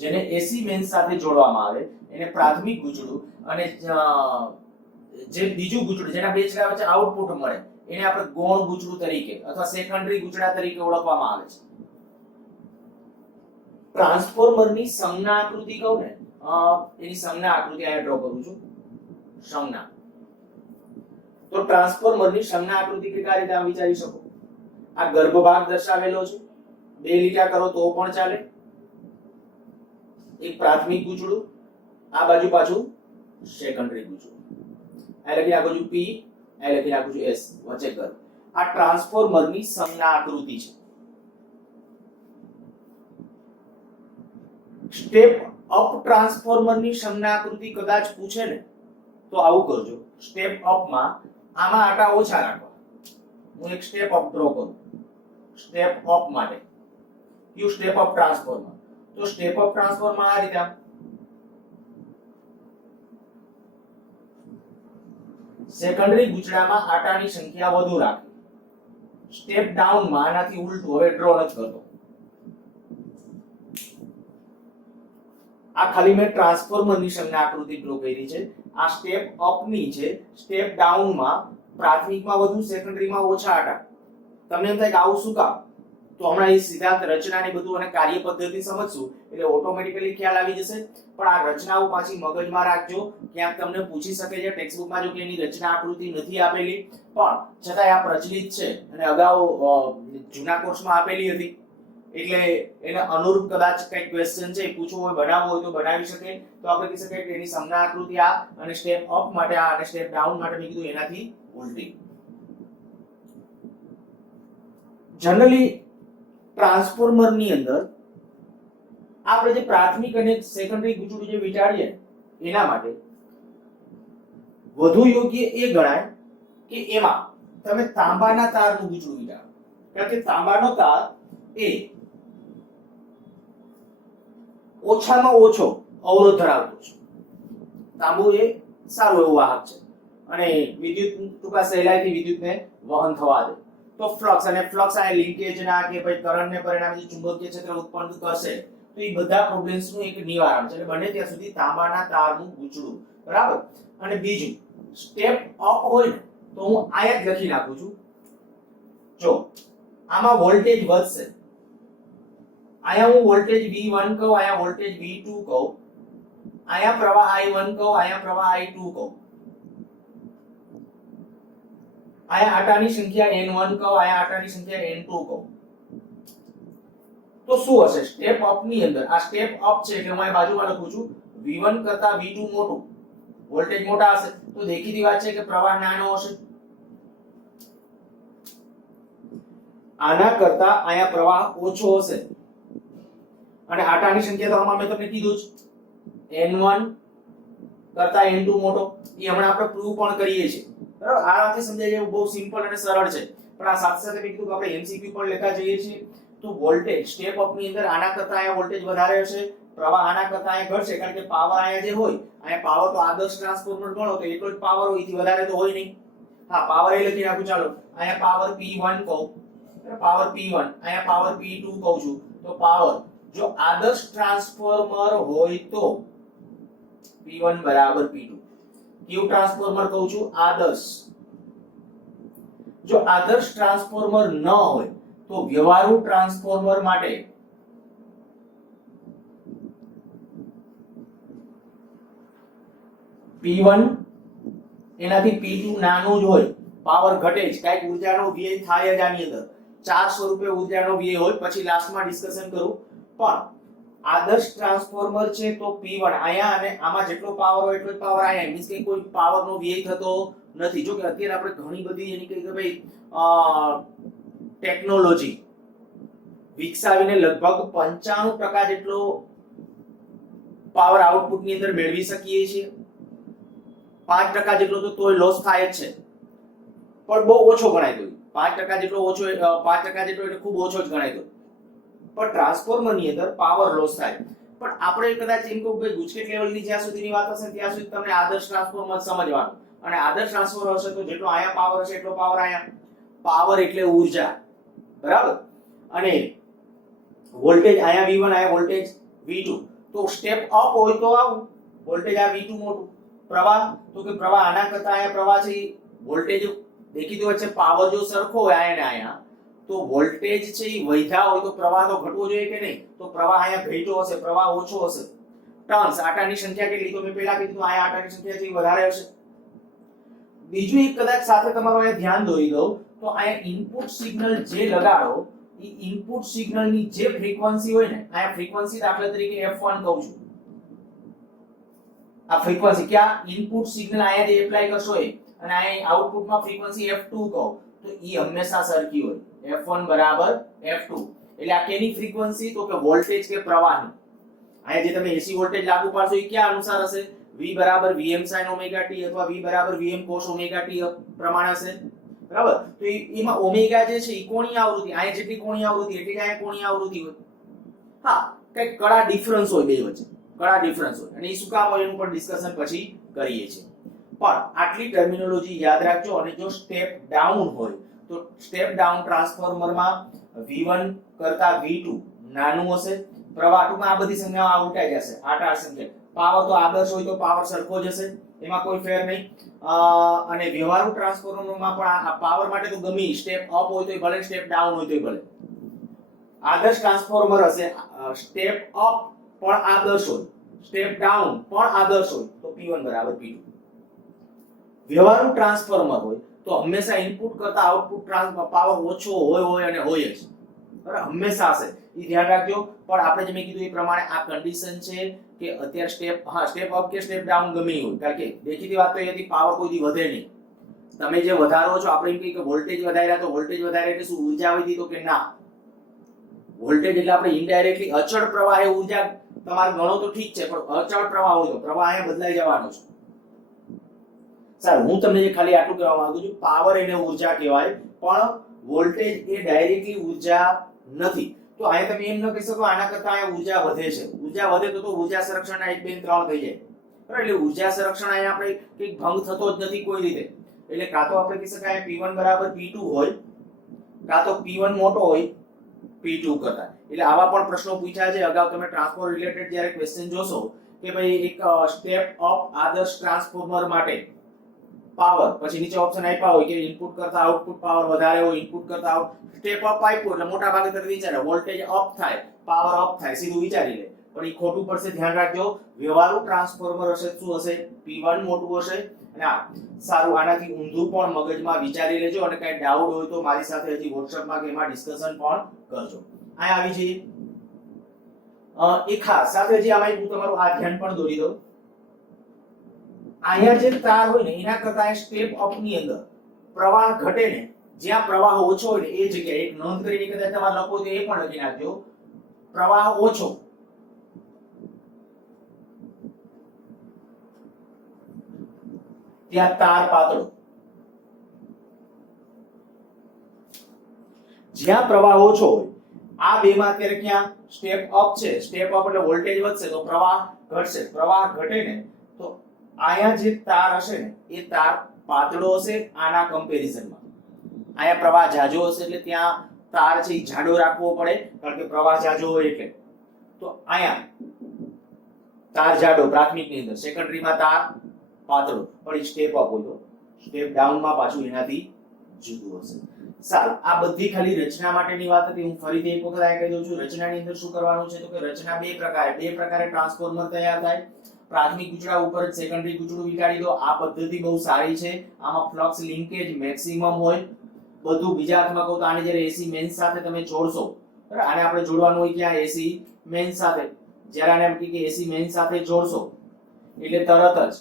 જેને એસી મેઇન્સ સાથે જોડવામાં આવે એને પ્રાથમિક ગૂંચળું અને જે બીજું ગૂંચળું જેના બે છેડા વચ્ચે આઉટપુટ મળે એને આપણે ગૌણ ગૂંચળું તરીકે અથવા સેકન્ડરી ગૂંચળા તરીકે ઓળખવામાં આવે છે. ટ્રાન્સફોર્મરની સંજ્ઞા આકૃતિ કહું ને, એની સંજ્ઞા આકૃતિ અહીંયા ડ્રો કરું છું. સંજ્ઞા તો ટ્રાન્સફોર્મરની સંજ્ઞા આકૃતિ કઈ રીતે આમ વિચારી શકો. આ ગર્ભભાગ દર્શાવેલો છે, બે લીટા કરો તો પણ ચાલે. એક પ્રાથમિક ગૂંચળું, આ બાજુ પાછું સેકન્ડરી ગૂંચળું. આ લખી નાખું છું P, આ લખી નાખું છું S, વચ્ચે કર. આ ટ્રાન્સફોર્મરની સંજ્ઞા આકૃતિ છે. સ્ટેપ અપ ટ્રાન્સફોર્મરની સંજ્ઞા આકૃતિ કદાચ પૂછે ને તો આવું કરજો. સ્ટેપ અપ માં આમાં આટા ઓછા રાખવા. હું એક સ્ટેપ અપ ડ્રો કરું. સ્ટેપ અપ માટે કયું સ્ટેપ અપ ટ્રાન્સફોર્મર, તો સ્ટેપ અપ ટ્રાન્સફોર્મર આ રીતે આમ સેકન્ડરી ગૂંચળામાં આટાની સંખ્યા વધુ રાખે. સ્ટેપ ડાઉન માં આનાથી ઉલટું, હવે ડ્રો નથી કરતો. આ ખાલી મેં ટ્રાન્સફોર્મરની સંજ્ઞા આકૃતિ ડ્રો કરી છે. આ સ્ટેપ અપ ની છે. સ્ટેપ ડાઉન માં પ્રાથમિકમાં વધુ, સેકન્ડરીમાં ઓછા આટા. તમને એમ થાય કે આવું શું કામ, તો હમણાં એ સિદ્ધાંત રચનાની બધું અને કાર્ય પદ્ધતિ સમજશું એટલે ઓટોમેટિકલી ખ્યાલ આવી જશે. પણ આ રચનાઓ પાછી મગજમાં રાખજો. ક્યાંક તમને પૂછી શકે છે ટેક્સ્ટ બુકમાં, જો કે એની રચના આકૃતિ નથી આપેલી પણ છતાંય આ પ્રચલિત છે અને અગાઉ જૂના કોર્સમાં આપેલી હતી એટલે એને અનુરૂપ કદાચ કંઈક ક્વેશ્ચન છે પૂછવો હોય, બનાવવો હોય તો બનાવી શકે. તો આપણે કહી શકીએ કે એની સંજ્ઞા આકૃતિ આ, અને સ્ટેપ અપ માટે આ, અને સ્ટેપ ડાઉન માટે મેં કીધું એનાથી ઉલટી. જનરલી ટ્રાન્સફોર્મરની અંદર આપણે જે પ્રાથમિક અને સેકન્ડરી ગૂંચળું જે વિચારીએ એના માટે વધુ યોગ્ય એ ગણાય કે એમાં તમે તાંબાના તારનું ગૂંચળું વિચારો. કારણ કે તાંબાનો તાર એ ઓછામાં ઓછો અવરોધ ધરાવતો છે. તાંબુ એ સારું એવું વાહક છે અને વિદ્યુત ટૂંકા સહેલાઈથી વિદ્યુતને વહન થવા દે. તો ફ્લક્સ અને ફ્લક્સ આ લિંકેજના કે ભાઈ કરંટને પરિણામે જે ચુંબકીય ક્ષેત્ર ઉત્પન્ન કરશે તો એ બધા પ્રોબ્લેમ્સનું એક નિવારણ છે. એટલે બને ત્યાં સુધી તાંબાના તારનું ગૂંચળું, બરાબર. અને બીજું સ્ટેપ અપ હોય ને તો હું આયા જ લખી નાખું છું. જો આમાં વોલ્ટેજ વધશે, આયા હું વોલ્ટેજ V1 કહું, આયા વોલ્ટેજ V2 કહું, આયા પ્રવાહ I1 કહું, આયા પ્રવાહ I2 કહું, આયા આટાની સંખ્યા N1 કહું, આયા આટાની સંખ્યા N2 કહું. તો શું હશે સ્ટેપ અપ ની અંદર? આ સ્ટેપ અપ છે એટલે હું આ બાજુમાં લખું છું V1 કરતા V2 મોટું, વોલ્ટેજ મોટા હશે તો દેખીતી વાત છે કે પ્રવાહ નાનો હશે. આના કરતા આયા પ્રવાહ ઓછો હશે અને આટાની સંખ્યા તો આમાં મેં તમને કીધું જ N1 કરતા N2 મોટો. એ હમણાં આપણે પ્રૂવ પણ કરીએ છીએ, બરાબર. આ વાતથી સમજાય જાય, બહુ સિમ્પલ અને સરળ છે. પણ આ સાથે સાથે મેં કીધું કે આપણે MCQ પણ લેતા જઈએ છીએ. તો વોલ્ટેજ સ્ટેપ અપ ની અંદર આના કરતા આયા વોલ્ટેજ વધારે હશે, પ્રવાહ આના કરતા આયા ઘટશે. કારણ કે પાવર આયા જે હોય, આયા પાવર તો આદર્શ ટ્રાન્સફોર્મર ગણો તો એટલો જ પાવર હોય, એથી વધારે તો હોય નહીં. હા, પાવર એ લખી નાખું. ચાલો આયા પાવર P1 કહું, પાવર P1, આયા પાવર P2 કહું છું. તો પાવર જો આદર્શ ટ્રાન્સફોર્મર હોય તો P1 બરાબર P2. કેવું ટ્રાન્સફોર્મર કહું છું? આદર્શ. જો આદર્શ ટ્રાન્સફોર્મર ન હોય તો વ્યવહારુ ટ્રાન્સફોર્મર માટે P1 એનાથી P2 નાનું જ હોય, પાવર ઘટે જ, કાંઈક ઊર્જાનો વ્યય થાય જ આની અંદર. 4 સ્વરૂપે ઊર્જાનો વ્યય હોય, પછી લાસ્ટમાં ડિસ્કશન કરું. પણ આદર્શ ટ્રાન્સફોર્મર છે તો P1 આયા અને આમાં જેટલો પાવર હોય એટલો જ પાવર આયા, મીન્સ કે કોઈ પાવરનો વ્યય થતો નથી. જો કે અત્યારે આપણે ઘણી બધી એની કે ભાઈ ટેકનોલોજી વિકસાવીને લગભગ 95% જેટલો પાવર આઉટપુટ ની અંદર મેળવી શકીએ છીએ. 5% જેટલો તો તોય લોસ થાય જ છે, પણ બહુ ઓછો ગણાય તો 5% જેટલો ઓછો, 5% જેટલો એટલે ખૂબ ઓછો જ ગણાય તો. પણ ટ્રાન્સફોર્મર ની અંદર પાવર લોસ થાય. પણ આપણે કદાચ એમ કહું કે ગુજકેટ લેવલની જ્યાં સુધીની વાત હશે ત્યાં સુધી તમને આદર્શ ટ્રાન્સફોર્મર સમજવાનું. અને આદર્શ ટ્રાન્સફોર્મર હશે તો જેટલો આયા પાવર હશે એટલો પાવર આયા. પાવર એટલે ઊર્જા, બરાબર. અને વોલ્ટેજ આયા V1, આયા વોલ્ટેજ V2. તો સ્ટેપ અપ હોય તો આવું વોલ્ટેજ આ V2 મોટું, પ્રવાહ, તો કે પ્રવાહ આના કરતા અહીંયા પ્રવાહ છે વોલ્ટેજ દેખીતું હોય છે પાવર જો સરખો હોય આયા ને આયા તો વોલ્ટેજ છે એ વધ્યા હોય તો પ્રવાહ તો ઘટવો જોઈએ કે નહીં, તો પ્રવાહ અહીંયા ઘટ્યો હશે, પ્રવાહ ઓછો હશે. ટર્ન્સ આટાની સંખ્યા કેટલી, તો મેં પહેલા કીધું અહીંયા આટાની સંખ્યા છે વધારે હશે. બીજું એક કદાચ સાથે તમારું અહીંયા ધ્યાન દોરી દઉં તો અહીંયા ઇનપુટ સિગ્નલ જે લગાડો એ ઇનપુટ સિગ્નલની જે ફ્રીક્વન્સી હોય ને, અહીંયા ફ્રીક્વન્સી દાખલા તરીકે f1 કહું છું, આ ફ્રીક્વન્સી ક્યાં ઇનપુટ સિગ્નલ અહીંયા જે એપ્લાય કરશો એ અને અહીંયા આઉટપુટમાં ફ્રીક્વન્સી f2 કહો તો ઈ હંમેશા સરખી હોય, f1 બરાબર f2. એટલે આ કેની ફ્રીક્વન્સી, તો કે વોલ્ટેજ કે પ્રવાહની. અહીંયા જે તમે એસી વોલ્ટેજ લાગુ પાડશો એ ક્યાં અનુસાર હશે, v બરાબર vm sin ઓમેગા t અથવા v બરાબર vm cos ઓમેગા t પ્રમાણે હશે, બરાબર. તો એમાં ઓમેગા જે છે ઈ કોણીય આવૃત્તિ, અહીંયા જેટલી કોણીય આવૃત્તિ એટલી જ અહીંયા કોણીય આવૃત્તિ હોય. હા, કઈ કડા ડિફરન્સ હોય બે વચ્ચે, કડા ડિફરન્સ હોય અને એ શું કામ હોય એનું પણ ડિસ્કશન પછી કરીએ છીએ. પણ આટલી ટર્મિનોલોજી યાદ રાખજો. અને જો સ્ટેપ ડાઉન હોય તો સ્ટેપ ડાઉન ટ્રાન્સફોર્મરમાં v1 કરતા v2 નાનું હશે, પ્રવાહ ટૂંકમાં આ બધી સંખ્યાઓ ઉલટાઈ જશે, આટાર સંખ્યા. પાવર તો આદર્શ હોય તો પાવર સરખો જ હશે, એમાં કોઈ ફેર નહીં. અને વ્યવહારુ ટ્રાન્સફોર્મરમાં પણ આ પાવર માટે તો ગમે સ્ટેપ અપ હોય તો ભલે, સ્ટેપ ડાઉન હોય તો ભલે. આદર્શ ટ્રાન્સફોર્મર હશે સ્ટેપ અપ પણ આદર્શ હોય, સ્ટેપ ડાઉન પણ આદર્શ હોય તો P1 બરાબર P2. વ્યવહારુ ટ્રાન્સફોર્મર હોય તો હંમેશા ઇનપુટ કરતા આઉટપુટ પાવર ઓછો હોય અને હોય જ, બરાબર, હંમેશા હશે, એ ધ્યાન રાખજો. પણ આપણે જે મેં કીધું એ પ્રમાણે આ કન્ડિશન છે કે અત્યારે સ્ટેપ અપ કે સ્ટેપ ડાઉન ગમે હોય, કારણ કે દેખીતી વાત તો એ હતી પાવર કોઈ દી વધે નહીં. તમે જે વધારો છો, આપણે એમ કહીએ કે વોલ્ટેજ વધાર્યા તો વોલ્ટેજ વધારે એટલે શું ઊર્જા વધી, તો કે ના, વોલ્ટેજ એટલે આપણે ઇનડાયરેક્ટલી અચળ પ્રવાહ એ ઊર્જા તમારે ગણો તો ઠીક છે, પણ અચળ પ્રવાહ હોય તો પ્રવાહ અહીંયા બદલાઈ જવાનો છે. સારું, હું તમને જે ખાલી આટલું કહેવા માંગુ છું, પાવર એને ઊર્જા કહેવાય પણ વોલ્ટેજ એ ડાયરેક્ટલી ઊર્જા નથી. તો અહીંયા તમે એમ ન કહી શકો આના કરતા અહીંયા ઊર્જા વધે છે, ઊર્જા વધે તો ઊર્જા સંરક્ષણના 1 2 3 થઈ જાય, બરાબર. એટલે ઊર્જા સંરક્ષણ અહીંયા આપણે કંઈક ભંગ થતો જ નથી કોઈ રીતે. એટલે કાં તો આપણે કહી શકાય P1 બરાબર P2 હોય, કાં તો P1 મોટો હોય P2 કરતા. એટલે આવા પણ પ્રશ્નો પૂછ્યા છે અગાઉ. તમે ટ્રાન્સફોર્મર રિલેટેડ જ્યારે ક્વેશ્ચન જોશો કે ભાઈ એક સ્ટેપ અપ આદર્શ ટ્રાન્સફોર્મર માટે પાવર, પછી નીચે ઓપ્શન આપ્યા હોય કે ઇનપુટ કરતા આઉટપુટ પાવર વધારે હોય, ઇનપુટ કરતા સ્ટેપ અપ આપ્યું એટલે મોટા ભાગે તમે વિચારે વોલ્ટેજ અપ થાય, પાવર અપ થાય, સીધું વિચારી લે. પણ એ ખોટું પડશે, ધ્યાન રાખજો. વ્યવહારુ ટ્રાન્સફોર્મર હશે શું હશે, P1 મોટું હશે. અને આ સારું, આનાથી ઊંધું પણ મગજમાં વિચારી લેજો. અને કઈ ડાઉટ હોય તો મારી સાથે હજી WhatsApp કે એમાં ડિસ્કશન પણ કરજો. આ આવી જઈએ. એક ખાસ સાથે હજી આમાં હું તમારું આ ધ્યાન પણ દોરી દઉં. અહીંયા જે તાર હોય ને એના કરતા સ્ટેપ અપ ની અંદર પ્રવાહ ઘટે ને, જ્યાં પ્રવાહ ઓછો હોય ને એ જગ્યાએ એક નોંધ કરીને કદાચ તમારે લખો તો એ પણ લખી નાખજો, પ્રવાહ ઓછો ત્યાં તાર પાતળો. જ્યાં પ્રવાહ ઓછો હોય આ બે માં અત્યારે ક્યાં સ્ટેપ અપ છે, સ્ટેપ અપ એટલે વોલ્ટેજ વધશે તો પ્રવાહ ઘટશે, પ્રવાહ ઘટે ને તો આયા જે તાર હશે ને એ તાર પાતળો હશે આના કમ્પેરિઝનમાં. આયા પ્રવાહ જાજો હશે એટલે ત્યાં તાર છે એ જાડો રાખવો પડે, કારણ કે પ્રવાહ જાજો હોય એટલે. તો આયા તાર જાડો પ્રાથમિકની અંદર, સેકન્ડરીમાં તાર પાતળો. પણ સ્ટેપ અપ હોય તો સ્ટેપ ડાઉન માં પાછું એનાથી જુદું હશે. સારું, આ બધી ખાલી રચના માટેની વાત હતી. હું ફરીથી એક વખત આ કહી દઉં છું, રચનાની અંદર શું કરવાનું છે તો કે રચના બે પ્રકારે ટ્રાન્સફોર્મર તૈયાર થાય. પ્રાથમિક ગૂંચળા ઉપર જ સેકન્ડરી ગૂંચળું વિચારી દો. આ પદ્ધતિ બહુ સારી છે, આમાં ફ્લક્સ લિંકેજ મેક્સિમમ હોય બધું. બીજા અર્થમાં કહું તો આને જ્યારે એસી મેન્સ સાથે તમે જોડશો, બરાબર, આને આપણે જોડવાનું હોય ક્યાં એસી મેન્સ સાથે. જ્યારે આને એમ કે એસી મેન્સ સાથે જોડશો એટલે તરત જ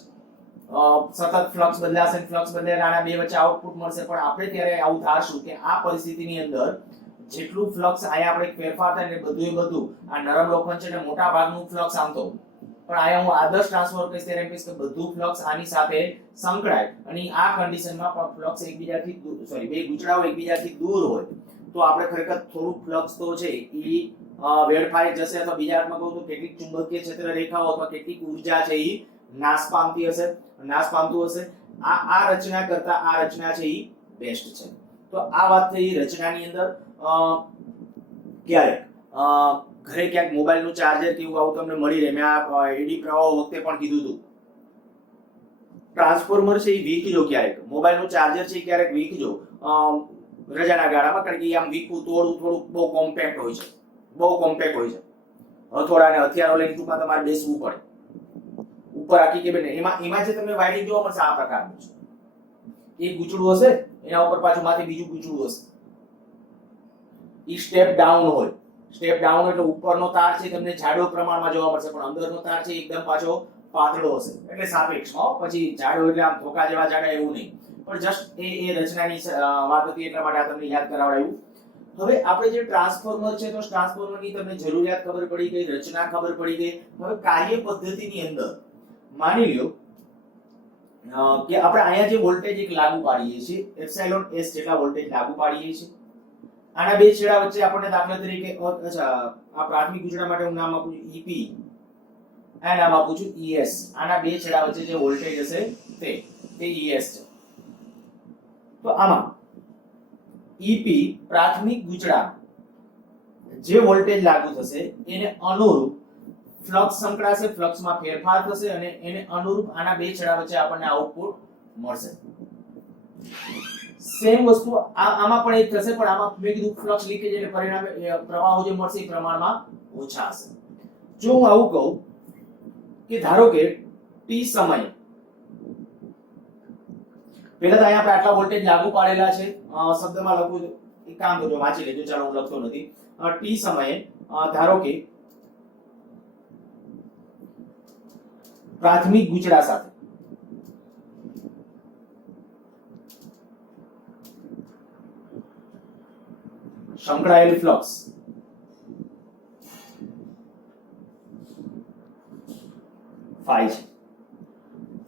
સતત ફ્લક્સ બદલાશે, ફ્લક્સ બદલે આના બે વચ્ચે આઉટપુટ મળશે. પણ આપણે ત્યારે આવું ધારશું કે આ પરિસ્થિતિની અંદર જેટલું ફ્લક્સ અહીંયા આપણે ફેરફાર થાય ને બધું આ નરમ લોખંડ છે એટલે મોટા ભાગનું ફ્લક્સ આમ તો, પણ અહીંયા હું આદર્શ ટ્રાન્સફોર્મર કહીશ ત્યારે એમ કહીશ કે બધું ફ્લક્સ આની સાથે સંકળાય. અને આ કન્ડિશનમાં પણ ફ્લક્સ એકબીજાથી બે ગૂંચળાઓ એકબીજાથી દૂર હોય તો આપણે ખરેખર થોડું ફ્લક્સ તો છે એ વેડફાઈ જશે, અથવા બીજા અર્થમાં કહું તો કેટલીક ચુંબકીય ક્ષેત્ર રેખાઓ અથવા કેટલીક ઊર્જા છે એ નાશ પામતું હશે. આ રચના કરતા આ રચના છે એ બેસ્ટ છે. તો આ વાત થઈ રચનાની અંદર. ક્યારેક ઘરે ક્યાંક મોબાઈલ નું ચાર્જર કેવું આવું તમને મળી રહે. મેં આ એડી પ્રવાહો વખતે પણ કીધું હતું ટ્રાન્સફોર્મર છે એ વીકી જો ક્યારેક, મોબાઈલનું ચાર્જર છે એ ક્યારેક વીકી જો રજાના ગાળામાં, કારણ કે આમ વીકું તોડું થોડું બહુ કોમ્પેક્ટ હોય છે, બહુ કોમ્પેક્ટ હોય છે. હથોડા અને હથિયારો લઈને ટૂંકમાં તમારે બેસવું પડે ઉપર આખી કેબિન. એમાં જે તમને વાયરિંગ જોવા મળશે આ પ્રકારનું છે. એક ગૂંચળું હશે, એના ઉપર પાછું માથે બીજું ગૂંચળું હશે. ઈ સ્ટેપ ડાઉન હોય. સ્ટેપ ડાઉન એટલે ઉપરનો તાર છે તમને જાડો પ્રમાણમાં જોવા મળશે, પણ અંદરનો તાર છે એકદમ પાછો પાતળો હશે, એટલે સાપેક્ષમાં. પછી જાડો એટલે આમ ધોકા જેવા જાડા એવું નહીં, પણ જસ્ટ એ રચનાની વાત હતી એટલા માટે આ તમને યાદ કરાવડાવ્યું. હવે આપણે જે ટ્રાન્સફોર્મર છે તો ટ્રાન્સફોર્મરની તમને જરૂરિયાત ખબર પડી ગઈ, રચના ખબર પડી ગઈ. હવે કાર્ય પદ્ધતિની અંદર માની લ્યો કે આપણે અહીંયા જે વોલ્ટેજ એક લાગુ પાડીએ છીએ, એપ્સિલોન એસ જેટલા વોલ્ટેજ લાગુ પાડીએ છીએ. આના બે છેડા વચ્ચે આપણને દાખલા તરીકે આ પ્રાથમિક ગૂંચળા માટે હું નામ આપું છું ઈપી, આ નામ આપું છું ઈએસ. આના બે છેડા વચ્ચે જે વોલ્ટેજ હશે તે ઈએસ છે. તો આમાં ઈપી પ્રાથમિક ગૂંચળા જે વોલ્ટેજ લાગુ થશે એને અનુરૂપ ફ્લક્સ સંકળાશે, ફ્લક્સમાં ફેરફાર થશે અને એને અનુરૂપ આના બે છેડા વચ્ચે આપણને આઉટપુટ મળશે. સેમ વસ્તુ આમાં પણ એક થશે, પણ આમાં મેં કીધું ફ્લક્સ લીકેજ એટલે પરિણામે પ્રવાહો જે મળશે એ પ્રમાણમાં ઓછા હશે. જો હું આવું કહું કે ધારો કે ટી સમય, પહેલા તો અહીંયા આપણે આટલા વોલ્ટેજ લાગુ પાડેલા છે, શબ્દમાં લખું, એક કામ કરજો વાંચી લેજો, ચાલો હું લખતો નથી. ટી સમયે ધારો કે પ્રાથમિક ગૂંચળા સાથે સંકળાયેલ ફ્લક્સ ફાઈ છે.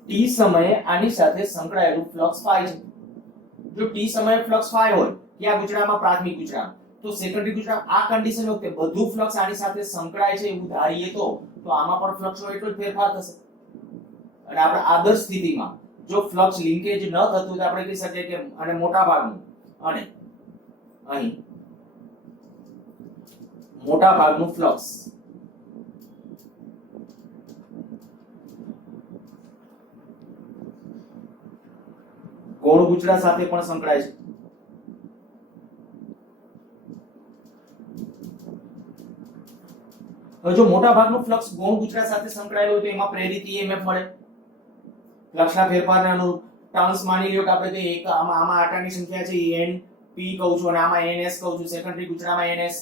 ટી સમયે આની સાથે સંકળાયેલું ફ્લક્સ ફાઈ છે. જો ટી સમયે ફ્લક્સ ફાઈ હોય ક્યાં ગૂંચળામાં, પ્રાથમિક ગૂંચળામાં, તો સેકન્ડરી ગૂંચળામાં આ કન્ડિશન વખતે બધું ફ્લક્સ આની સાથે સંકળાય છે એવું ધારીએ તો આમાં પણ ફ્લક્સનો એટલો જ ફેરફાર થશે. અને આપણે આદર્શ સ્થિતિમાં જો ફ્લક્સ લિંકેજ ન થતું તો આપણે કહી શકીએ કે અને મોટા ભાગનું અને અહીં મોટા ભાગનું ફ્લક્સ ગૌણ ગૂંચળા સાથે પણ સંકળાય છે. હવે જો મોટા ભાગનું ફ્લક્સ ગૌણ ગૂંચળા સાથે સંકળાયેલું હોય તો એમાં પ્રેરિત ઈએમએફ મળે ફ્લક્સના ફેરફારને અનુરૂપ. ટર્ન્સ માની લ્યો કે આપણે કે એક આમાં આટાની સંખ્યા છે એન પી કહું છું અને આમાં એનએસ કહું છું. સેકન્ડરી ગૂંચળામાં એનએસ,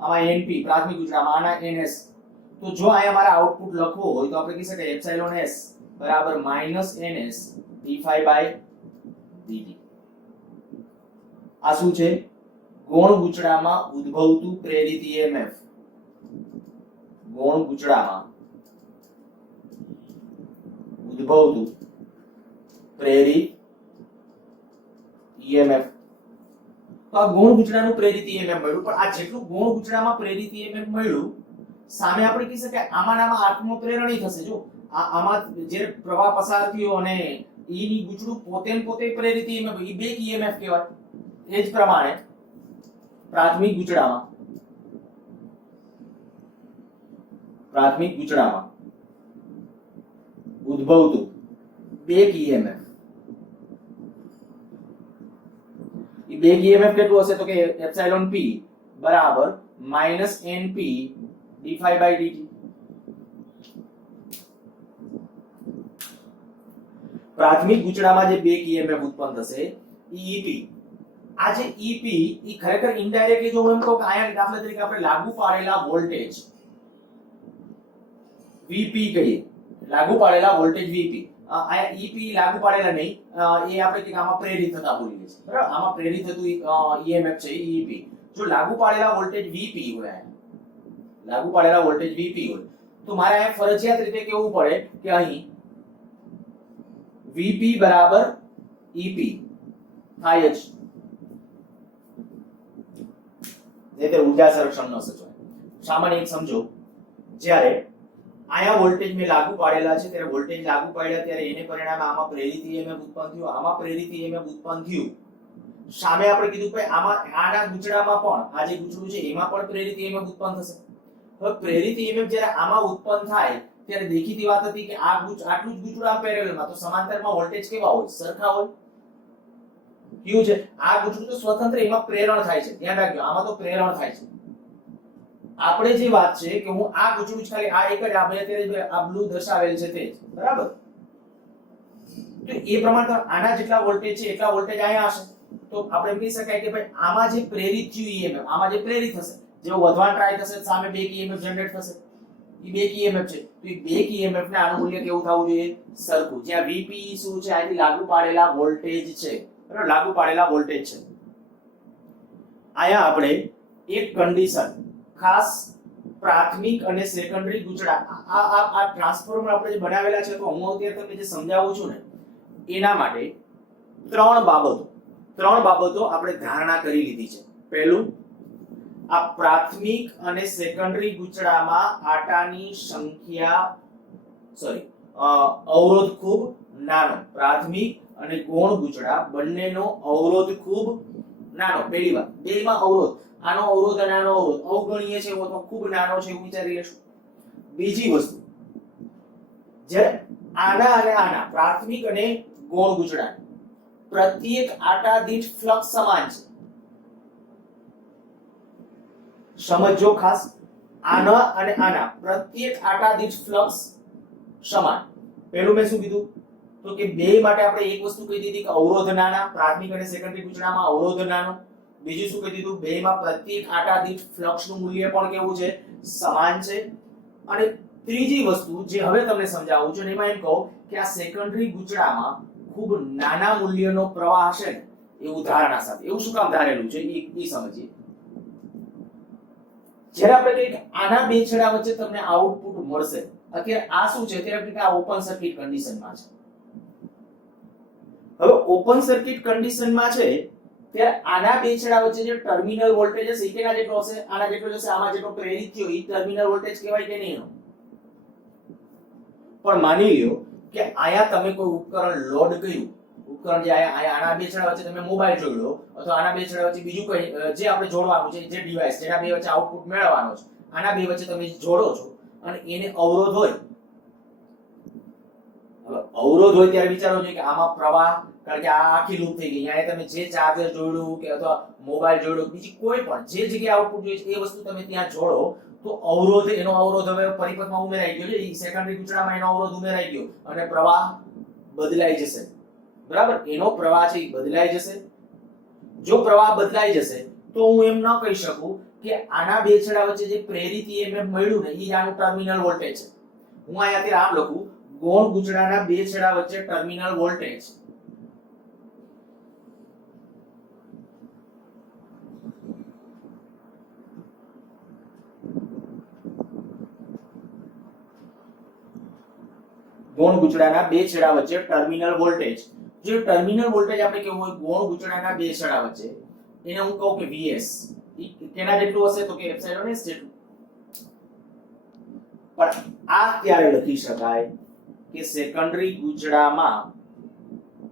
આમાં એનપી, પ્રાથમિક ગૂંચળામાં આના એનએસ. તો જો અહીંયા મારે આઉટપુટ લખવો હોય તો આપણે કહી શકીએ એપ્સિલોન એસ બરાબર માઈનસ એનએસ ડી5 બાય ડીટી. આ શું છે? ગૌણ ગૂંચળામાં ઉદ્ભવતું પ્રેરિત ઈએમએફ. ગૌણ ગૂંચળામાં ઉદ્ભવતું પ્રેરિત ઈએમએફ. તો આ ગૌણ ગૂંચળાનું પ્રેરિત ઈએમએફ મળ્યું, પણ આ જેટલું ગૌણ ગૂંચળામાં પ્રેરિત ઈએમએફ મળ્યું સામે આપણે કહી શકીએ આમાંનામાં આત્મપ્રેરણી થશે. જો આમાં જે પ્રવાહ પસાર થયો અને ઈ ની ગૂંચળું પોતે પ્રેરિત ઈએમએફ, ઈ બેક ઈએમએફ કહેવાય. એ જ પ્રમાણે પ્રાથમિક ગૂંચળામાં ઉદ્ભવતું back EMF, E back EMF કેટલું હશે તો કે એપ્સિલોન p બરાબર minus np d5 by dt. પ્રાથમિક ગૂંચળામાં જે બેક ઈએમએફ ઉત્પન્ન થશે ep. આ જે ep ઈ ખરેખર ઇનડાયરેક્ટલી જો હું એમ કહું કે આયા દાખલા તરીકે આપણે લાગુ પાડેલા વોલ્ટેજ vp કહીએ, લાગુ પાડેલા વોલ્ટેજ vp, આયા ep લાગુ પાડેલા નહીં, એ આપણે કે આમાં પ્રેરિત થતા બોલી છે બરાબર. આમાં પ્રેરિત થતું emf છે ep. જો લાગુ પાડેલા વોલ્ટેજ vp હોય, લાગુ પાડેલા વોલ્ટેજ vp હોય તો મારે આ ફરજિયાત રીતે કેવું પડે કે અહીં vp બરાબર ep થાય જ, નહીંતર ઊર્જા સંરક્ષણ ન સચવાય. સામાન્ય એક સમજો, જ્યારે આયા વોલ્ટેજ મેં લાગુ પાડેલા છે ત્યારે વોલ્ટેજ લાગુ પાડ્યા ત્યારે એને પરિણામે આમાં પ્રેરિત ઈએમએફ ઉત્પન્ન થયું, આમાં પ્રેરિત ઈએમએફ ઉત્પન્ન થયું. સામે આપણે કીધું કે આમાં આના ગૂંચળામાં પણ આ જે ગૂંચળું છે એમાં પણ પ્રેરિત ઈએમએફ ઉત્પન્ન થશે. હવે પ્રેરિત ઈએમએફ જ્યારે આમાં ઉત્પન્ન થાય ત્યારે દેખીતી વાત હતી કે આટલું જ ગૂંચળું આમ પેરેલલમાં, તો સમાંતરમાં વોલ્ટેજ કેવા હોય? સરખા હોય. કેવું છે? આ ગૂંચળું તો સ્વતંત્ર, એમાં પ્રેરણ થાય છે, ધ્યાન રાખજો, આમાં તો પ્રેરણ થાય છે. આપણે જે વાત છે કે હું આ ગૂંચળું ખાલી આ એક જ આપણે અત્યારે આ બ્લુ દર્શાવેલ છે તે જ, બરાબર? તો એ પ્રમાણે આના જેટલા વોલ્ટેજ છે એટલા વોલ્ટેજ અહીંયા હશે. તો આપણે કહી શકાય કે ભાઈ આમાં જે પ્રેરિત થયું EMF, આમાં જે પ્રેરિત થશે, જેવો વધવા ટ્રાય થશે સામે બેક EMF જનરેટ થશે. એ બેક EMF છે, તો એ બેક EMF ને આનું મૂલ્ય કેવું થવું જોઈએ? સરખું. જ્યાં VP શું છે? અહીંથી લાગુ પાડેલા વોલ્ટેજ છે, બરાબર? લાગુ પાડેલા વોલ્ટેજ છે. અહીંયા આપણે એક કન્ડિશન ખાસ પ્રાથમિક અને સેકન્ડરી ગૂંચળા આ ટ્રાન્સફોર્મર આપણે જે બનાવેલા છે, તો હું અત્યારે તમને જે સમજાવું છું ને એના માટે ત્રણ બાબતો આપણે ધારણા કરી લીધી છે. પહેલું, આ પ્રાથમિક અને સેકન્ડરી ગૂંચળામાં આટાની સંખ્યા અવરોધ ખૂબ નાનો. પ્રાથમિક અને ગૌણ ગૂંચળા બંનેનો અવરોધ ખૂબ નાનો. પહેલી વાત. બેમાં અવરોધ, આનો અવરોધ અને આનો અવરોધ અવગણીય છે, એવો તો ખૂબ નાનો છે એવું વિચારી લેશું. બીજી વસ્તુ, જ્યારે આના અને આના પ્રાથમિક અને ગૌણ ગૂંચળા પ્રત્યેક આટા દીઠ ફ્લક્સ સમાન છે. સમજો ખાસ, આના અને આના પ્રત્યેક આટા દીઠ ફ્લક્સ સમાન. પહેલું મેં શું કીધું? તો કે બે માટે આપણે એક વસ્તુ કહી દીધી કે અવરોધ નાના, પ્રાથમિક અને સેકન્ડરી ગૂંચળામાં અવરોધ નાનો. બીજું શું કહી દીધું? બેમાં પ્રત્યેક આટા દીઠ ફ્લક્સનું મૂલ્ય પણ કેવું છે? સમાન છે. અને ત્રીજી વસ્તુ જે હવે તમને સમજાવું છું, એમાં એમ કહું કે આ સેકન્ડરી ગૂંચળામાં ખૂબ નાના મૂલ્યનો પ્રવાહ હશે ને એવું ધારણા સાથે. એવું શું કામ ધારેલું છે એ સમજીએ. જ્યારે આપણે કહીએ કે આના બે છેડા વચ્ચે તમને આઉટપુટ મળશે, અત્યારે આ શું છે? અત્યારે આ ઓપન સર્કિટ કન્ડિશનમાં છે. હવે ઓપન સર્કિટ કન્ડિશનમાં છે ત્યારે આના બે છેડા વચ્ચે જે ટર્મિનલ વોલ્ટેજ હશે એ કેના જેટલો હશે? આના જેટલો હશે. આમાં જેટલો પ્રેરિત થયો એ ટર્મિનલ વોલ્ટેજ કહેવાય કે નહીં? પણ માની લ્યો કે આયા તમે કોઈ ઉપકરણ લોડ કર્યું, ઉપકરણ જે આયા આના બે છેડા વચ્ચે તમે મોબાઈલ જોડ્યો અથવા આના બે છેડા વચ્ચે બીજું કોઈ જે આપણે જોડવાનું છે, જે ડિવાઇસ જેના બે વચ્ચે આઉટપુટ મેળવવાનો છે, આના બે વચ્ચે તમે જોડો છો અને એને અવરોધ હોય. હવે અવરોધ હોય ત્યારે વિચારો છો કે આમાં પ્રવાહ, કારણ કે આ આખી લૂપ થઈ ગઈ, અહીંયા તમે જે ચાર્જર જોડ્યું કે અથવા મોબાઈલ જોડ્યો, બીજી કોઈ પણ જે જગ્યાએ આઉટપુટ જોઈએ છે એ વસ્તુ તમે ત્યાં જોડો તો અવરોધ, એનો અવરોધ હવે પરિપથમાં ઉમેરાઈ ગયો છે. એ સેકન્ડરી ગૂંચળામાં એનો અવરોધ ઉમેરાઈ ગયો અને પ્રવાહ બદલાઈ જશે, બરાબર? એનો પ્રવાહ છે એ બદલાઈ જશે. જો પ્રવાહ બદલાઈ જશે તો હું એમ ન કહી શકું કે આના બે છેડા વચ્ચે જે પ્રેરિત EMF મળ્યું ને એ જ આનું ટર્મિનલ વોલ્ટેજ છે. હું અહીંયાથી આમ લખું, ગૌણ ગૂંચળાના બે છેડા વચ્ચે ટર્મિનલ વોલ્ટેજ ગૌણ ગૂંચળાના બે છેડા વચ્ચે ટર્મિનલ વોલ્ટેજ, જે ટર્મિનલ વોલ્ટેજ આપણે કેવું હોય ગૌણ ગૂંચળાના બે છેડા વચ્ચે, એને હું કહું કે Vs. કેના જેટલું હશે? તો કે એપ્સિલોન s જેટલું. પણ આ ક્યારે લખી શકાય કે સેકન્ડરી ગૂંચળામાં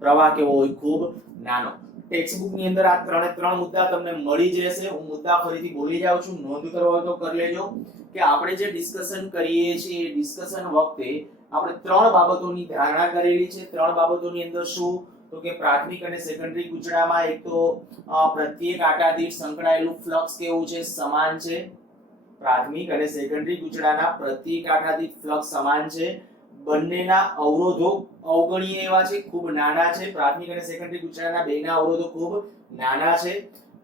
પ્રવાહ કેવો હોય? ખૂબ નાનો. ટેક્સ્ટ બુક ની અંદર આ ત્રણ મુદ્દા તમને મળી જશે. હું મુદ્દા ફરીથી બોલી જાઉં છું, નોંધ કરવા હોય તો કરી લેજો કે આપણે જે ડિસ્કશન કરીએ છીએ એ ડિસ્કશન વખતે આપણે ત્રણ બાબતોની ધારણા કરેલી છે. ત્રણ બાબતોની અંદર શું? તો કે પ્રાથમિક અને સેકન્ડરી ગૂંચળામાં એક તો પ્રત્યેક આટા દીઠ સંકળાયેલું ફ્લક્સ કેવું છે? સમાન છે. પ્રાથમિક અને સેકન્ડરી ગૂંચળાના પ્રત્યેક આટા દીઠ ફ્લક્સ સમાન છે. બંનેના અવરોધો અવગણીય એવા છે, ખૂબ નાના છે. પ્રાથમિક અને સેકન્ડરી ગૂંચળાના બેના અવરોધો ખૂબ નાના છે.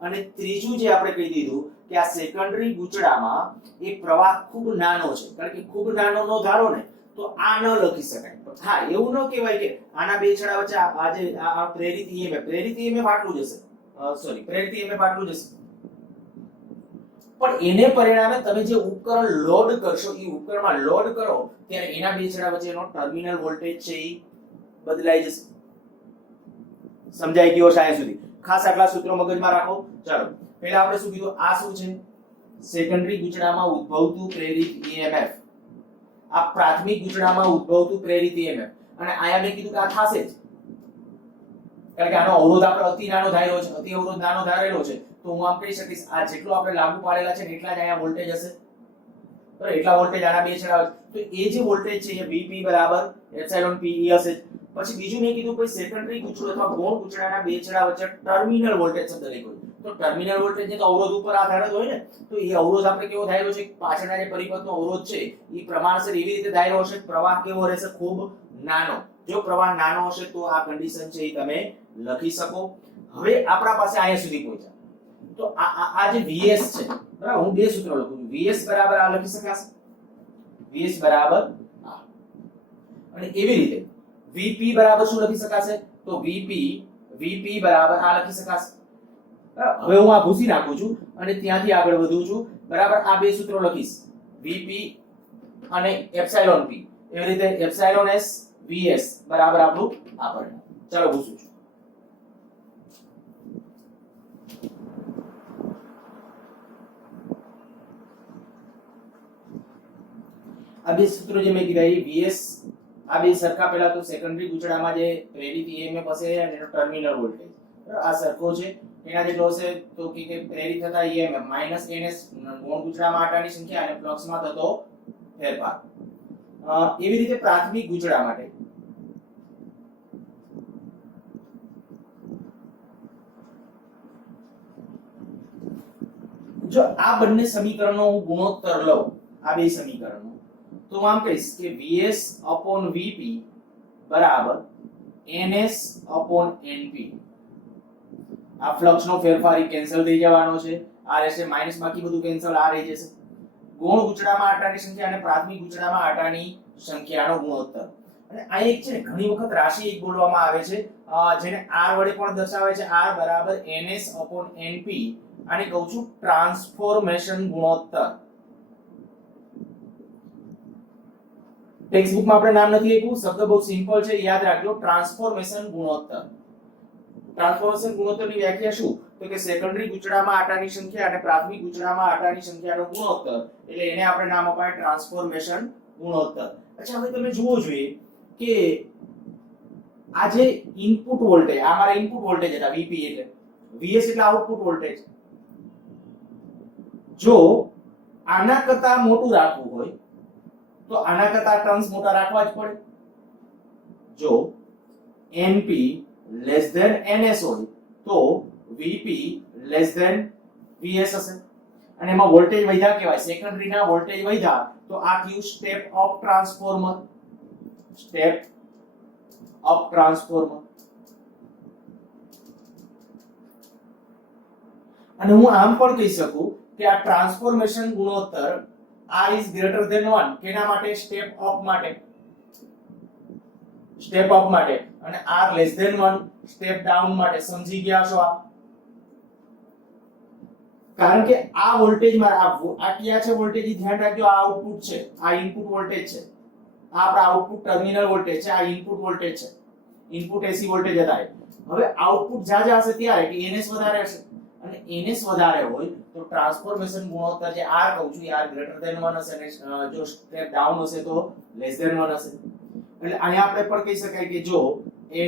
અને ત્રીજું જે આપણે કહી દીધું કે આ સેકન્ડરી ગૂંચળામાં એ પ્રવાહ ખૂબ નાનો છે. કારણ કે ખૂબ નાનો નો ધારો ને તો આ ન લખી શકાય. હા, એવું ન કહેવાય કે આના બે છેડા વચ્ચે આ પ્રેરિત EMF આટલું જ હશે. પ્રેરિત EMF આટલું જ હશે. પણ એને પરિણામે તમે જે ઉપકરણ લોડ કરશો એ ઉપકરણમાં લોડ કરો ત્યારે એના બે છેડા વચ્ચેનો ટર્મિનલ વોલ્ટેજ છે એ બદલાઈ જશે. સમજાઈ ગયો છે સુધી? ખાસ આટલા સૂત્રો મગજમાં રાખો. ચાલો, પહેલા આપણે શું કીધું? આ શું છે? સેકન્ડરી ગૂંચળામાં ઉદ્ભવતું પ્રેરિત EMF. આ પ્રાથમિક ગૂંચળામાં ઉદ્ભવતું પ્રેરિત EMF. અને આયા મેં કીધું કે આ થશે જ, કારણ કે આનો અવરોધ આપણે અતિ નાનો ધારેલો છે, અતિ અવરોધ નાનો ધારેલો છે, તો હું આમ કહી શકીશ આ જેટલો આપણે લાગુ પાડેલા છે ને એટલા જ અહીંયા વોલ્ટેજ હશે. બરાબર એટલા વોલ્ટેજ આના બે છેડા હોય તો એ જે વોલ્ટેજ છે એ Vp બરાબર એપ્સિલોન P હશે. પછી બીજું મેં કીધું કોઈ સેકન્ડરી ગુંચળો અથવા ગૌણ ગુંચળાના બે છેડા વચ્ચે ટર્મિનલ વોલ્ટેજ શબ્દ લખ્યો તો ટર્મિનલ વોલ્ટેજ ને તો અવરોધ ઉપર આધારિત હોય ને તો એ અવરોધ આપણે કેવો ધાર્યો છે પાછળના જે પરિપથનો અવરોધ છે એ પ્રમાણસર એવી રીતે ધાર્યો હશે પ્રવાહ કેવો રહેશે ખૂબ નાનો. જો પ્રવાહ નાનો હશે તો આ કન્ડિશન છે એ તમે લખી શકો. હવે આપણા પાસે અહીંયા સુધી પહોંચ્યા તો આ જે Vs છે બરાબર હું બે સૂત્રો લખું છું Vs બરાબર આ લખી શકાશે Vs બરાબર આ અને એવી રીતે Vp બરાબર શું લખી શકાશે તો Vp બરાબર આ લખી શકાશે. હવે હું આ ભૂસી નાખું છું અને ત્યાંથી આગળ વધું છું બરાબર આ બે સૂત્રો લખીશ Vp અને એપ્સિલોન P એવી રીતે એપ્સિલોન s Vs બરાબર આપણું આ પરિણામ. ચાલો ભૂસું છું આ બે સૂત્રો જે મેં કીધા એ Vs આ બે સરખા પહેલા તો સેકન્ડરી ગુંચળામાં જે પ્રેરિત EMF હશે અને એનો ટર્મિનલ વોલ્ટેજ આ સરખો છે એના જેટલો હશે તો કે પ્રેરિત થતા EMF -ns ગૌણ ગુંચળામાં આટાની સંખ્યા અને ફ્લક્સમાં થતો ફેરફાર. એવી રીતે પ્રાથમિક ગુંચળા માટે જો આ બંને સમીકરણનો હું ગુણોત્તર લઉં આ બે સમીકરણો તો હું આમ કહીશ કે Vs Vp બરાબર ns Np. આ ફ્લક્સ નો ફેરફાર કેન્સલ થઈ જવાનો છે આ રહેશે માઈનસ બાકી બધું કેન્સલ આ રહી જશે. ગૌણ ગુંચળામાં આટાની સંખ્યા અને પ્રાથમિક ગુંચળામાં આટાની સંખ્યાનો ગુણોત્તર. અને આ એક છે ઘણી વખત રાશિ એક બોલવામાં આવે છે જેને r વડે પણ દર્શાવે છે r બરાબર ns Np. આને કહું છું ટ્રાન્સફોર્મેશન ગુણોત્તર. ટેક્સ્ટ બુકમાં આપણે નામ નથી આપ્યું શબ્દ બહુ સિમ્પલ છે યાદ રાખજો ટ્રાન્સફોર્મેશન ગુણોત્તર. ટ્રાન્સફોર્મેશન ગુણોત્તરની વ્યાખ્યા શું તો કે સેકન્ડરી ગુંચળામાં આટાની સંખ્યા અને પ્રાથમિક ગુંચળામાં આટાની સંખ્યાનો ગુણોત્તર એટલે એને આપણે નામ અપાય ટ્રાન્સફોર્મેશન ગુણોત્તર. અચ્છા હવે તમે જુઓ જોઈએ કે આ જે ઇનપુટ વોલ્ટેજ આ મારા ઇનપુટ વોલ્ટેજ હતા Vp એટલે Vs એટલે આઉટપુટ વોલ્ટેજ. જો આના કરતા મોટું રાખવું હોય તો આના કરતા ટર્મ્સ મોટા રાખવા જ પડે. જો Np less than ns હોય તો Vp less than Vs હશે અને એમાં વોલ્ટેજ વધ્યા કહેવાય સેકન્ડરી ના વોલ્ટેજ વધ્યા તો આ થયું step up transformer. Step up transformer. અને હું આમ પણ કહી શકું કે આ ટ્રાન્સફોર્મેશન ગુણોત્તર r is greater than 1 કેના માટે સ્ટેપ અપ માટે સ્ટેપ અપ માટે અને r less than 1 step down માટે. સમજી ગયા છો આ? કારણ કે આ વોલ્ટેજ માં આ ક્યાં છે વોલ્ટેજ ધ્યાન રાખજો આ આઉટપુટ છે આ ઇનપુટ વોલ્ટેજ છે આ આપણા આઉટપુટ ટર્મિનલ વોલ્ટેજ છે આ ઇનપુટ વોલ્ટેજ છે ઇનપુટ AC વોલ્ટેજ હતા. હવે આઉટપુટ જ્યાં હશે ત્યારે કે ns વધારે હશે અને ns વધારે હોય તો ટ્રાન્સફોર્મેશન ગુણોત્તર જે r કહું છું r ગ્રેટર ધેન 1 હશે અને જો સ્ટેપ ડાઉન હશે તો લેસ ધેન 1 હશે. એટલે અહીંયા આપણે પણ કહી શકાય કે જો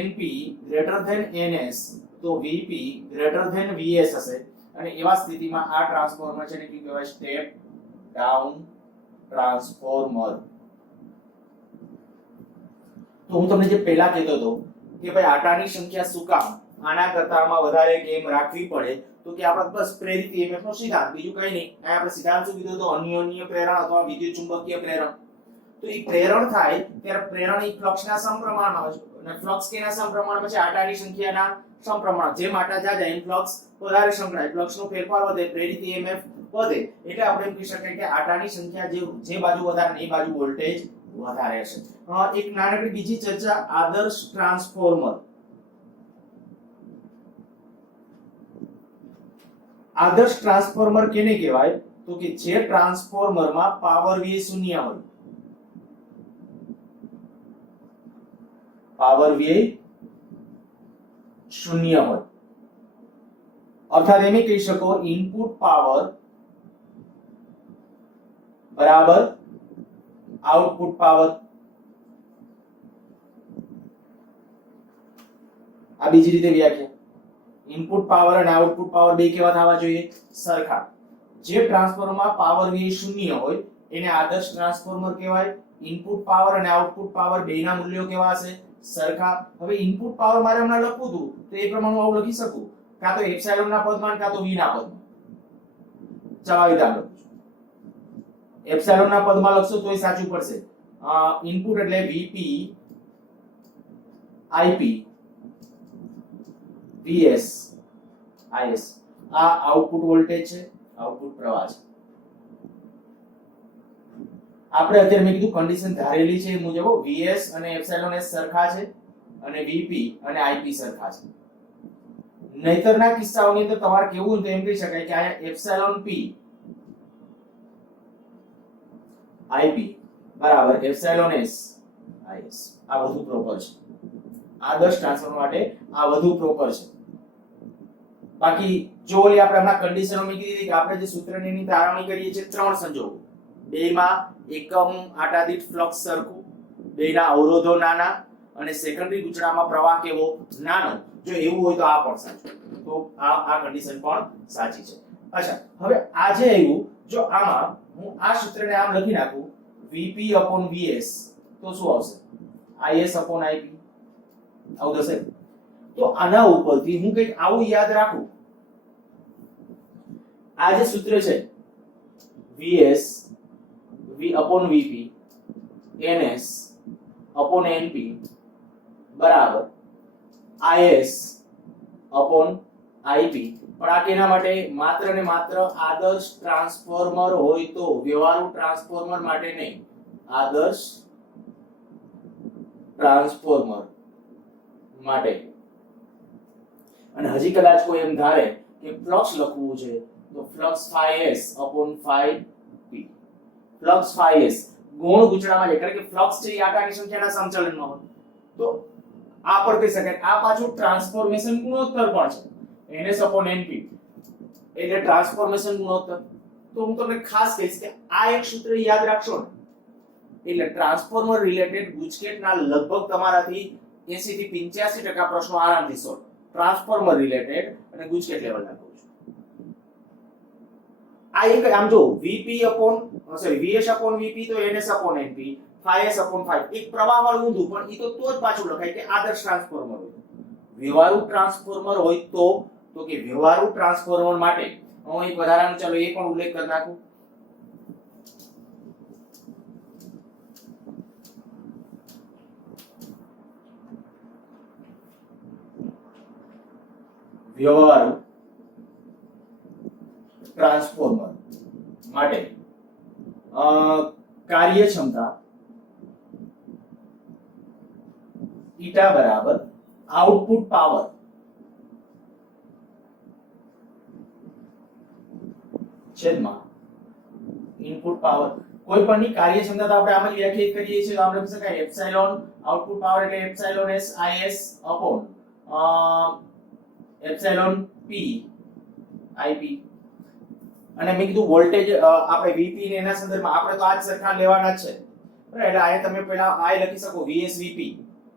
np ગ્રેટર ધેન ns તો vp ગ્રેટર ધેન vs હશે અને એવા સ્થિતિમાં આ ટ્રાન્સફોર્મર છે ને શું કહેવાય સ્ટેપ ડાઉન ટ્રાન્સફોર્મર. તો હું તમને જે પહેલા કહેતો હતો કે ભાઈ આટાની સંખ્યા શું કામ આના કરતામાં વધારે કેમ રાખવી પડે તો કે આપણે બસ પ્રેરિત EMF નો સિદ્ધાંત બીજું કંઈ નહીં. આ આપણે સિદ્ધાંત શું કીધું તો અન્યોન્ય પ્રેરણ અથવા વિદ્યુત ચુંબકીય પ્રેરણ. તો એ પ્રેરણ થાય ત્યારે પ્રેરણ એ ફ્લક્સના સમપ્રમાણમાં હોય છે અને ફ્લક્સ કેના સમપ્રમાણમાં છે આટાની સંખ્યાના સમપ્રમાણ. જેમ આટા જાય એમ ફ્લક્સ વધારે સંકળાય ફ્લક્સનો ફેરફાર વધે પ્રેરિત EMF વધે એટલે આપણે એમ કહી શકાય કે આટાની સંખ્યા જે બાજુ વધારે એ બાજુ વોલ્ટેજ વધારે હશે. એક નાનકડી બીજી ચર્ચા આદર્શ ટ્રાન્સફોર્મર. આદર્શ ટ્રાન્સફોર્મર કેને કહેવાય તો કે જે ટ્રાન્સફોર્મરમાં પાવર વ્યય શૂન્ય હોય. પાવર વ્યય શૂન્ય હોય અર્થાત એમ કહી શકો ઇનપુટ પાવર બરાબર આઉટપુટ પાવર. આ બીજી રીતે વ્યાખ્યા ઇનપુટ પાવર અને આઉટપુટ પાવર બે કેવા થવા જોઈએ સરખા. જે ટ્રાન્સફોર્મરમાં પાવર વ્યય શૂન્ય હોય એને આદર્શ ટ્રાન્સફોર્મર કહેવાય. ઇનપુટ પાવર અને આઉટપુટ પાવર બેયના મૂલ્યો કેવા હશે? સરખા. હવે ઇનપુટ પાવર મારે હમણાં લખવું હતું તો એ પ્રમાણે હું આવું લખી શકું, કાં તો એપ્સિલોન ના પદમાં કાં તો v ના પદમાં. ચાલો આવી રીતે લખું. એપ્સિલોન ના પદમાં લખશો તોય સાચું પડશે. ઇનપુટ એટલે vp ip vs is. આ આઉટપુટ વોલ્ટેજ છે, આઉટપુટ પ્રવાહ છે. આપણે અત્યારે મેં કીધું કન્ડિશન ધારેલી છે એ મુજબ vs અને એપ્સિલોન s સરખા છે અને vp અને ip સરખા છે. નહીતરના કિસ્સાઓની અંદર તમારે કેવું તો એમ કહી શકાય કે આ એપ્સિલોન p ip બરાબર એપ્સિલોન s is. આ વધુ પ્રોપર છે. આદર્શ ટ્રાન્સફોર્મર માટે આ વધુ પ્રોપર છે. બાકી જો ઓલી આપણે હમણાં કન્ડિશનો મેં કીધી કે આપણે જે સૂત્રની એની તારવણી કરીએ છીએ ત્રણ સંજોગો, બેમાં એકમ આંટા દીઠ ફ્લક્સ સરખું, બેના અવરોધો નાના અને સેકન્ડરી ગૂંચળામાં પ્રવાહ કેવો? નાનો. જો એવું હોય તો આ પણ સાચું. તો આ કન્ડિશન પણ સાચી છે. અચ્છા, હવે આ જે આવ્યું, જો આમાં હું આ સૂત્રને આમ લખી નાખું vp/vs તો શું આવશે? is/ip આવું થશે. તો આના ઉપરથી હું કંઈક આવું યાદ રાખું. આ જે સૂત્ર છે vs v/vp ns/np બરાબર is/ip. પણ આ કેના માટે? માત્ર ને માત્ર આદર્શ ટ્રાન્સફોર્મર હોય તો, વ્યવહારુ ટ્રાન્સફોર્મર માટે નહીં. આદર્શ ટ્રાન્સફોર્મર માટે. અને હજી કદાચ કોઈ એમ ધારે કે ફ્લક્સ લખવું છે તો ફ્લક્સ ϕs/ϕp. ફ્લક્સ ϕs ગૌણ ગૂંચળામાં છે, કારણ કે ફ્લક્સ છે એ આંટાની સંખ્યાના સમચલનમાં હોય. તો આ પર કહી શકાય આ પાછું ટ્રાન્સફોર્મેશન ગુણોત્તર પણ છે, ns/np એટલે ટ્રાન્સફોર્મેશન ગુણોત્તર. તો હું તમને ખાસ કહીશ કે આ એક સૂત્ર યાદ રાખશો ને એટલે ટ્રાન્સફોર્મર રિલેટેડ ગુજકેટના લગભગ તમારાથી 80 થી 85% પ્રશ્નો આરામથી સોલ્વ. ટ્રાન્સફોર્મર રિલેટેડ અને ગુજકેટ લેવલના કહું છું. આ એક આમ જો vs/vp તો ns/np, ϕs/ϕ એક પ્રવાહ વાળું ઊંધું, પણ ઈ તો જ પાછું લખાય કે આદર્શ ટ્રાન્સફોર્મર હોય. વ્યવહારુ ટ્રાન્સફોર્મર હોય તો કે વ્યવહારુ ટ્રાન્સફોર્મર માટે હું એક વધારાનું ચાલો એ પણ ઉલ્લેખ કરી નાખું. વ્યવહારુ ટ્રાન્સફોર્મર માટે કાર્યક્ષમતા ઈટા બરાબર આઉટપુટ પાવર છેદમાં ઇનપુટ પાવર. કોઈ પણની કાર્યક્ષમતા તો આપણે આમાં વ્યાખ્યાયિત કરીએ છીએ તો આપણે લખી શકાય એપ્સિલોન આઉટપુટ પાવર એટલે epsilon s is upon epsilon p ip. અને મેં કીધું વોલ્ટેજ આપણે vp ને એના સંદર્ભમાં આપણે તો આજ સરખા લેવાના જ છે, બરાબર? એટલે આ તમે પહેલા આ લખી શકો vs vp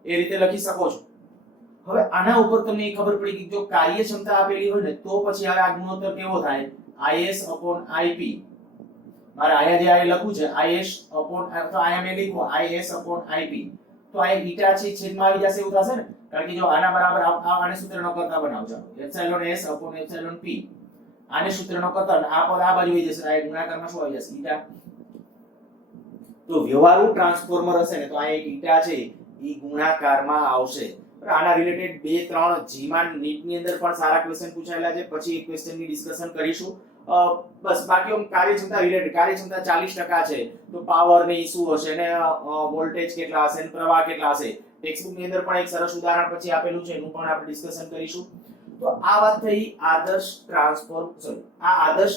એ રીતે લખી શકો છો. હવે આના ઉપર તમને ખબર પડી કે જો કાર્યક્ષમતા આપેલી હોય ને તો પછી આ ગુણોત્તર કેવો થાય? is/ip. મારે અહીંયા જે આ લખું છે is/ તો અહીંયા મેં લખ્યું is/ip તો આ ઈટા છે છેદમાં આવી જશે એવું થશે ને, કારણ કે જો આના બરાબર આને સૂત્ર ન કરતા બનાવજો એપ્સિલોન s/એપ્સિલોન p આને સૂત્ર ન કરતા આ પદ આ બાજુ આવી જશે, આ ગુણાકારમાં શું આવી જશે? ઈટા. તો વ્યવહારુ ટ્રાન્સફોર્મર હશે ને તો આ એક ઈટા છે ઈ ગુણાકારમાં આવશે. આના રિલેટેડ 2-3 જીમાન નીટ ની અંદર પણ સારા ક્વેશ્ચન પૂછાયેલા છે, પછી એક ક્વેશ્ચન ની ડિસ્કશન કરીશું. બસ બાકી કાર્યક્ષમતા રિલેટેડ કાર્યક્ષમતા 40% છે તો પાવર ને શું હશે ને વોલ્ટેજ કેટલા હશે ને પ્રવાહ કેટલા હશે ટેક્સ્ટબુક ની અંદર પણ એક સરસ ઉદાહરણ પછી આપેલું છે, એનું પણ આપણે ડિસ્કશન કરીશું. તો આ વાત થઈ આદર્શ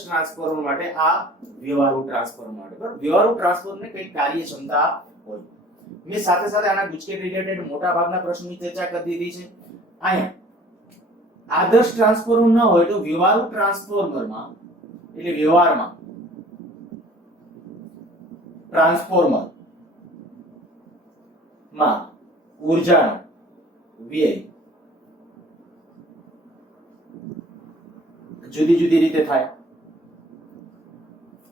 ટ્રાન્સફોર્મર માટે, આ વ્યવહારુ ટ્રાન્સફોર્મર માટે. બરાબર? વ્યવહારુ ટ્રાન્સફોર્મર ને કઈ કાર્યક્ષમતા હોય. મેં સાથે સાથે આના ગુજકેટ રિલેટેડ મોટા ભાગના પ્રશ્નોની ચર્ચા કરી દીધી છે. અહીંયા આદર્શ ટ્રાન્સફોર્મર ન હોય તો વ્યવહારુ ટ્રાન્સફોર્મરમાં એટલે વ્યવહારમાં ટ્રાન્સફોર્મર માં ઊર્જાનો વ્યય જુદી જુદી રીતે થાય.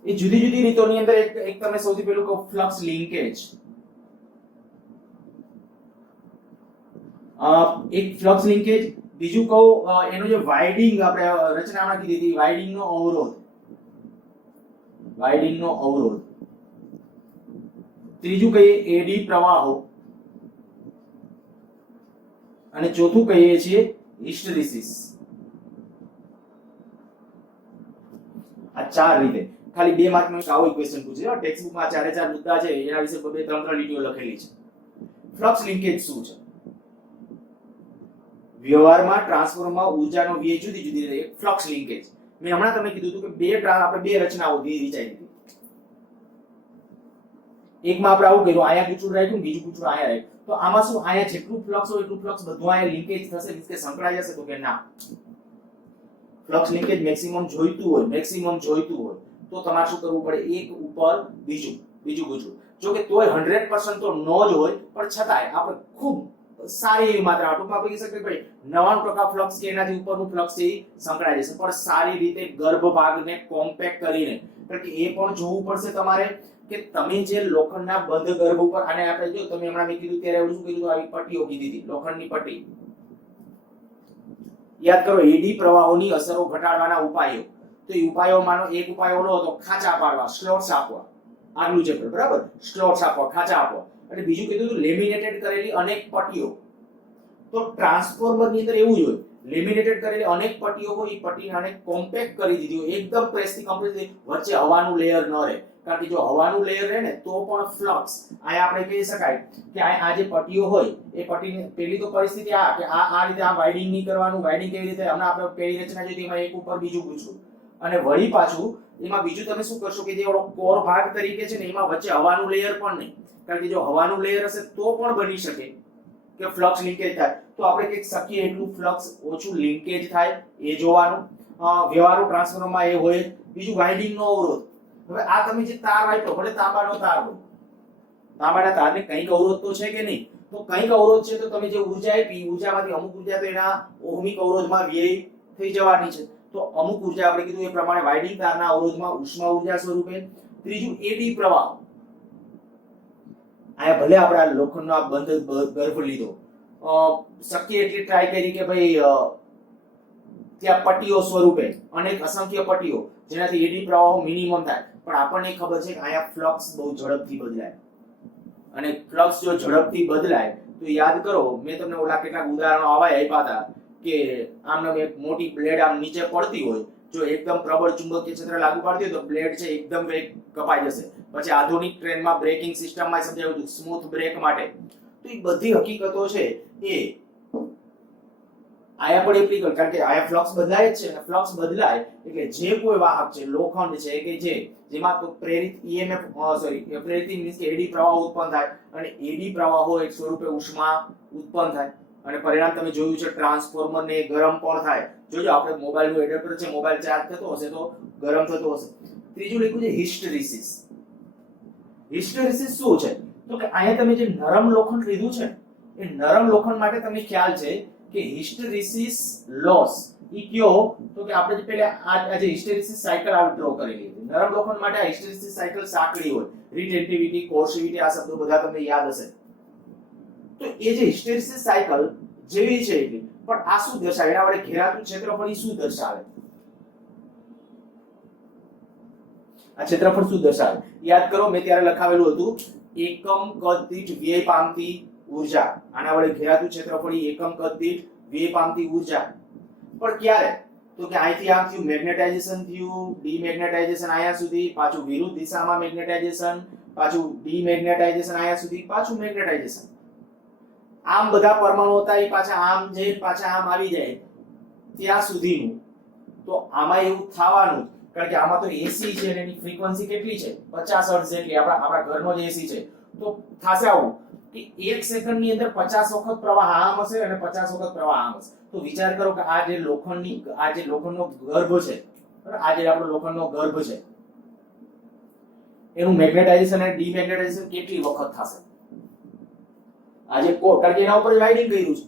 એ જુદી જુદી રીતોની અંદર એક તમને સૌથી પહેલું કહું ફ્લક્સ લિંકેજ. એક ફ્લક્સ લિંકેજ, બીજું કહું એનો જે વાઇડિંગ આપણે રચનામાં કીધી હતી, વાઇડિંગ નો અવરોધ, વાઇડિંગ નો અવરોધ. ત્રીજું કહીએ એડી પ્રવાહો, અને ચોથું કહીએ છીએ હિસ્ટેરિસિસ. આ ચાર રીતે ખાલી 2 માર્કનો એક આવો ક્વેશ્ચન પૂછે. ટેક્સ્ટ બુકમાં ચારે ચાર મુદ્દા છે, એના વિશે 2-3 લીટીઓ લખેલી છે. ફ્લક્સ લિંકેજ શું છે? વ્યવહારમાં ટ્રાન્સફોર્મરમાં ઊર્જાનો વ્યય જુદી જુદી રીતે. એક ફ્લક્સ લિંકેજ મેં હમણાં તમને કીધું હતું કે આપણે બે રચનાઓ વિચારી હતી. એકમાં આપણે આવું કર્યું, આયા ગુચડું રાખ્યું, બીજું ગુચડું આયા રાખ્યું. તો આમાં શું, આયા જેટલું ફ્લક્સ હોય એટલું ફ્લક્સ બધું આયા લિંકેજ થશે, મીન્સ કે સંકળાઈ જશે? તો કે ના. ફ્લક્સ લિંકેજ મેક્સિમમ જોઈતું હોય તો તમારે શું કરવું પડે? એક ઉપર બીજું ગુચડું. જો કે તોય 100% તો નો જ હોય, પણ છતાંય આપણે ખૂબ સારી એવી માત્રામાં, ટૂંકમાં આપણે કહી શકીએ ભાઈ 99% ફ્લક્સ કે એનાથી ઉપરનું ફ્લક્સ છે સંકળાઈ જશે, પણ સારી રીતે ગર્ભ ભાગને કોમ્પેક્ટ કરીને. કારણ કે એ પણ જોવું પડશે તમારે કે તમે જે લોખંડના બંધ ગર્ભ ઉપર, આને આપણે જો તમે હમણાં મેં કીધું ત્યારે શું કીધું, આવી પટ્ટીઓ કીધી હતી, લોખંડની પટ્ટી. યાદ કરો, એડી પ્રવાહોની અસરો ઘટાડવાના ઉપાયો. તો એ ઉપાયોમાંનો એક ઉપાય ઓલો હતો, ખાંચા પાડવા, સ્લોટ્સ આપવા. આગલું ચેપ્ટર, બરાબર? સ્લોટ્સ આપવા, ખાંચા આપવા. અને બીજું કીધું હતું લેમિનેટેડ કરેલી અનેક પટ્ટીઓ. તો ટ્રાન્સફોર્મર ની અંદર એવું જ હોય, લેમિનેટેડ કરેલી અનેક પટ્ટીઓ હોય, એ પટ્ટીને આને કોમ્પેક્ટ કરી દીધી હોય, એકદમ પ્રેસથી કમ્પ્લીટ, વચ્ચે હવાનું લેયર ન રહે. કારણ કે જો હવાનું લેયર રહે ને તો પણ ફ્લક્સ, આ આપણે કહી શકાય કે આ જે પટ્ટીઓ હોય એ પટ્ટીની પેલી તો પરિસ્થિતિ આ કે આ રીતે આ વાઇડિંગ નહીં કરવાનું. વાઇડિંગ કેવી રીતે? હમણાં આપણે પેલી રચના જોઈ એમાં એક ઉપર બીજું ગુચડું, અને વળી પાછું એમાં બીજું તમે શું કરશો કે જે ઓલો કોર ભાગ તરીકે છે ને એમાં વચ્ચે હવાનું લેયર પણ નહીં. કારણ કે જો હવાનું લેયર હશે તો પણ બની શકે કે ફ્લક્સ લિંકેજ થાય. તો આપણે કંઈક શક્ય એટલું ફ્લક્સ ઓછું લિંકેજ થાય એ જોવાનું. વ્યવહારુ ટ્રાન્સફોર્મરમાં એ હોય. બીજું વાઇડિંગ નો અવરોધ. હવે આ તમે જે તાર આપ્યો, ભલે તાંબાનો તાર હોય, તાંબાના તારને કંઈક અવરોધ તો છે કે નહીં? તો કંઈક અવરોધ છે, તો તમે જે ઊર્જા આપી, ઊર્જામાંથી અમુક ઊર્જા તો એના ઓહમિક અવરોધમાં વ્યય થઈ જવાની છે. તો અમુક ઊર્જા આપણે કીધું એ પ્રમાણે વાઇડિંગ તારના અવરોધમાં ઉષ્મા ઊર્જા સ્વરૂપે. ત્રીજું એડી પ્રવાહ. આયા ભલે આપણે આ લોખંડનો આ બંધ ગર્ભ લીધો, શક્ય એટલી ટ્રાય કરી કે ભાઈ ત્યાં પટ્ટીઓ સ્વરૂપે અનેક અસંખ્ય પટ્ટીઓ, જેનાથી એડી પ્રવાહો મિનિમમ થાય. પણ આપણને ખબર છે કે આયા ફ્લક્સ બહુ ઝડપથી બદલાય, અને ફ્લક્સ જો ઝડપથી બદલાય તો યાદ કરો મેં તમને ઓલા કેટલાક ઉદાહરણો આપ્યા હતા કે આમ એક મોટી બ્લેડ આમ નીચે પડતી હોય, જો એકદમ પ્રબળ ચુંબકીય ક્ષેત્ર લાગુ પાડતી હોય તો બ્લેડ છે એકદમ કપાઈ જશે. પછી આધુનિક ટ્રેનમાં બ્રેકિંગ સિસ્ટમમાં સમજાવ્યું હતું સ્મૂથ બ્રેક માટે. તો એ બધી હકીકતો છે એ આયા પણ એપ્લિકેબલ. કારણ કે આયા ફ્લક્સ બદલાય જ છે, અને ફ્લક્સ બદલાય એટલે જે કોઈ વાહક છે, લોખંડ છે કે જેમાં તો પ્રેરિત ઈએમએફ પ્રેરિત મીન્સ કે એડી પ્રવાહ ઉત્પન્ન થાય, અને એડી પ્રવાહો એક સ્વરૂપે ઉષ્મા ઉત્પન્ન થાય, અને પરિણામ તમે જોયું છે ટ્રાન્સફોર્મર ને ગરમ પણ થાય. જોજો આપણે મોબાઈલનું એડેપ્ટર છે, મોબાઈલ ચાર્જ થતો હશે તો ગરમ થતો હશે. ત્રીજું લખ્યું છે હિસ્ટેરિસિસ. હિસ્ટેરિસિસ શું છે? તો કે અહીંયા તમે જે નરમ લોખંડ લીધું છે, એ નરમ લોખંડ માટે તમને ખ્યાલ છે કે હિસ્ટેરિસિસ લોસ ઈ કયો? તો કે આપણે જે પહેલા આ જે હિસ્ટેરિસિસ સાયકલ આ ડ્રો કરેલી હતી. નરમ લોખંડ માટે આ હિસ્ટેરિસિસ સાયકલ સાંકડી હોય, રિટેન્ટિવિટી, કોર્સિવિટી, આ શબ્દો બધા તમને યાદ હશે. તો એ જે હિસ્ટેરિસિસ સાયકલ જેવી છે એટલી, પણ આ શું દર્શાવે? એના વડે ઘેરાતું ક્ષેત્રફળ ઈ શું દર્શાવે? આ ક્ષેત્રફળ શું દર્શાવે? યાદ કરો મેં ત્યારે લખાવેલું હતું એકમ કદ દીઠ વ્યય પામતી ઊર્જા. આના વડે ઘેરાતું ક્ષેત્રફળ એકમ કદ દીઠ વ્યય પામતી ઊર્જા. પણ ક્યારે? તો કે અહીંથી આમ થયું, મેગ્નેટાઇઝેશન થયું, ડીમેગ્નેટાઇઝેશન આયા સુધી, પાછું વિરુદ્ધ દિશામાં મેગ્નેટાઇઝેશન, પાછું ડીમેગ્નેટાઇઝેશન આયા સુધી, પાછું મેગ્નેટાઇઝેશન. આમ બધા પરમાણુ હતા એ પાછા આમ જઈ પાછા આમ આવી જાય ત્યાં સુધીનું. તો આમાં એવું થવાનું, કારણ કે આમાં તો એસી છે અને એની ફ્રીક્વન્સી કેટલી છે? 50 હર્ટ્ઝ જેટલી. આપણા ઘરનો જે એસી છે. તો થાશે આવું કે 1 સેકન્ડની અંદર 50 વખત પ્રવાહ આમ હશે અને 50 વખત પ્રવાહ આમ હશે. તો વિચાર કરો કે આ જે લોખંડનો ગર્ભ છે, આ જે આપણો લોખંડનો ગર્ભ છે, એનું મેગ્નેટાઇઝેશન અને ડીમેગ્નેટાઇઝેશન કેટલી વખત થશે? આજે કારણ કે એના ઉપર વાઇડિંગ કર્યું છે,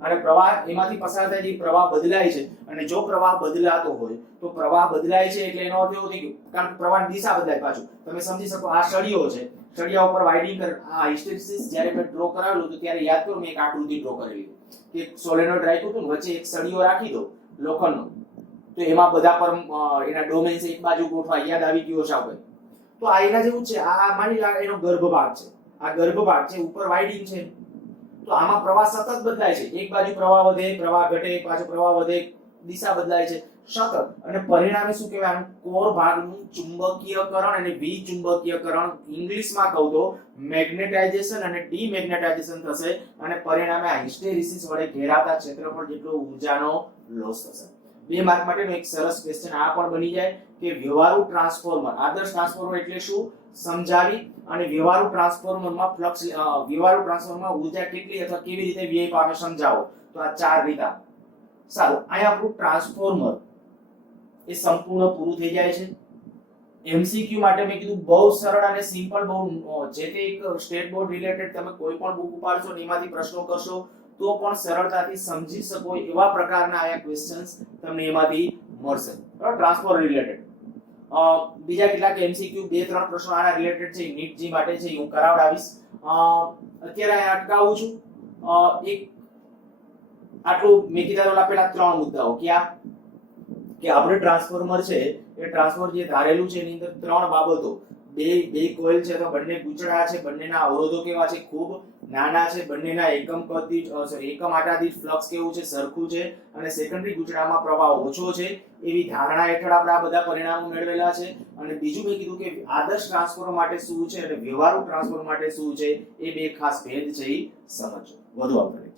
અને પ્રવાહ એમાંથી પસાર થાય છે, પ્રવાહ બદલાય છે, અને જો પ્રવાહ બદલાતો હોય તો પ્રવાહ બદલાય છે એટલે એનો અર્થ એવો થઈ ગયો, કારણ કે પ્રવાહની દિશા બદલાય. પાછું તમે સમજી શકો, આ સળિયો છે, સળિયા ઉપર વાઇડિંગ આ હિસ્ટેરિસિસ જ્યારે મેં ડ્રો કરાવેલું તો ત્યારે યાદ કરો મેં એક આકૃતિ ડ્રો કરેલી કે સોલેનોઇડ રાખ્યું હતું ને, વચ્ચે એક સળિયો રાખી દો લોખંડનો, તો એમાં બધા પર એના ડોમેન્સ એક બાજુ ગોઠવાય. યાદ આવી ગયો છે આપણે? તો આ એના જેવું છે. આ માની લો એનો ગર્ભ ભાગ છે, આ ગર્ભ ભાગ છે, ઉપર વાઇડિંગ છે, તો આમાં પ્રવાહ સતત બદલાય છે. એક બાજુ પ્રવાહ વધે, પ્રવાહ ઘટે, પાછો પ્રવાહ વધે, દિશા બદલાય છે સતત. અને પરિણામે શું કહેવાય, આનું કોર ભાગનું ચુંબકીયકરણ અને વિચુંબકીયકરણ, ઇંગ્લિશમાં કહું તો મેગ્નેટાઇઝેશન અને ડીમેગ્નેટાઇઝેશન થશે, અને પરિણામે આ હિસ્ટેરિસિસ વડે ઘેરાતા ક્ષેત્રફળ જેટલો ઊર્જાનો લોસ થશે. 2 માર્ક માટેનો એક સરસ ક્વેશ્ચન આ પણ બની જાય કે વ્યવહારુ ટ્રાન્સફોર્મર, આદર્શ ટ્રાન્સફોર્મર એટલે શું સમજાવી, અને વ્યવહારુ ટ્રાન્સફોર્મરમાં ફ્લક્સ, વ્યવહારુ ટ્રાન્સફોર્મરમાં ઊર્જા કેટલી અથવા કેવી રીતે વ્યય પામે સમજાવો. તો આ 4 રીત. સારું, અહીંયા આપણું ટ્રાન્સફોર્મર એ સંપૂર્ણ પૂરું થઈ જાય છે. એમસીક્યુ માટે મેં કીધું બહુ સરળ અને સિમ્પલ, બહુ જે તે એક સ્ટેટ બોર્ડ રિલેટેડ તમે કોઈ પણ બુક ઉપાડશો ને એમાંથી પ્રશ્નો કરશો તો પણ સરળતાથી સમજી શકો એવા પ્રકારના આયા ક્વેશ્ચન્સ તમને એમાંથી મળશે. બરાબર, ટ્રાન્સફોર્મર રિલેટેડ. બીજા કેટલાક એમસીક્યુ 2-3 પ્રશ્નો આના રિલેટેડ છે, નીટ જી માટે છે, હું કરાવડાવીશ. અત્યારે અહીં અટકાવું છું. એક આટલું મેં કીધા પેલા 3 મુદ્દાઓ ક્યાં કે આપણે ટ્રાન્સફોર્મર છે એ ટ્રાન્સફોર્મર જે ધારેલું છે એની અંદર 3 બાબતો, બે કોઇલ છે તો બંને ગૂંચળા છે, બંનેના અવરોધો કેવા છે, ખૂબ નાના છે, બંનેના એકમ કદ દીઠ એકમ આટા દીઠ ફ્લક્સ કેવું છે, સરખું છે, અને સેકન્ડરી ગૂંચળામાં પ્રવાહ ઓછો છે, એવી ધારણા હેઠળ આપણે આ બધા પરિણામો મેળવેલા છે. અને બીજું મેં કીધું કે આદર્શ ટ્રાન્સફોર્મર માટે શું છે અને વ્યવહારુ ટ્રાન્સફોર્મર માટે શું છે, એ બે ખાસ ભેદ છે એ સમજો. વધુ આપણે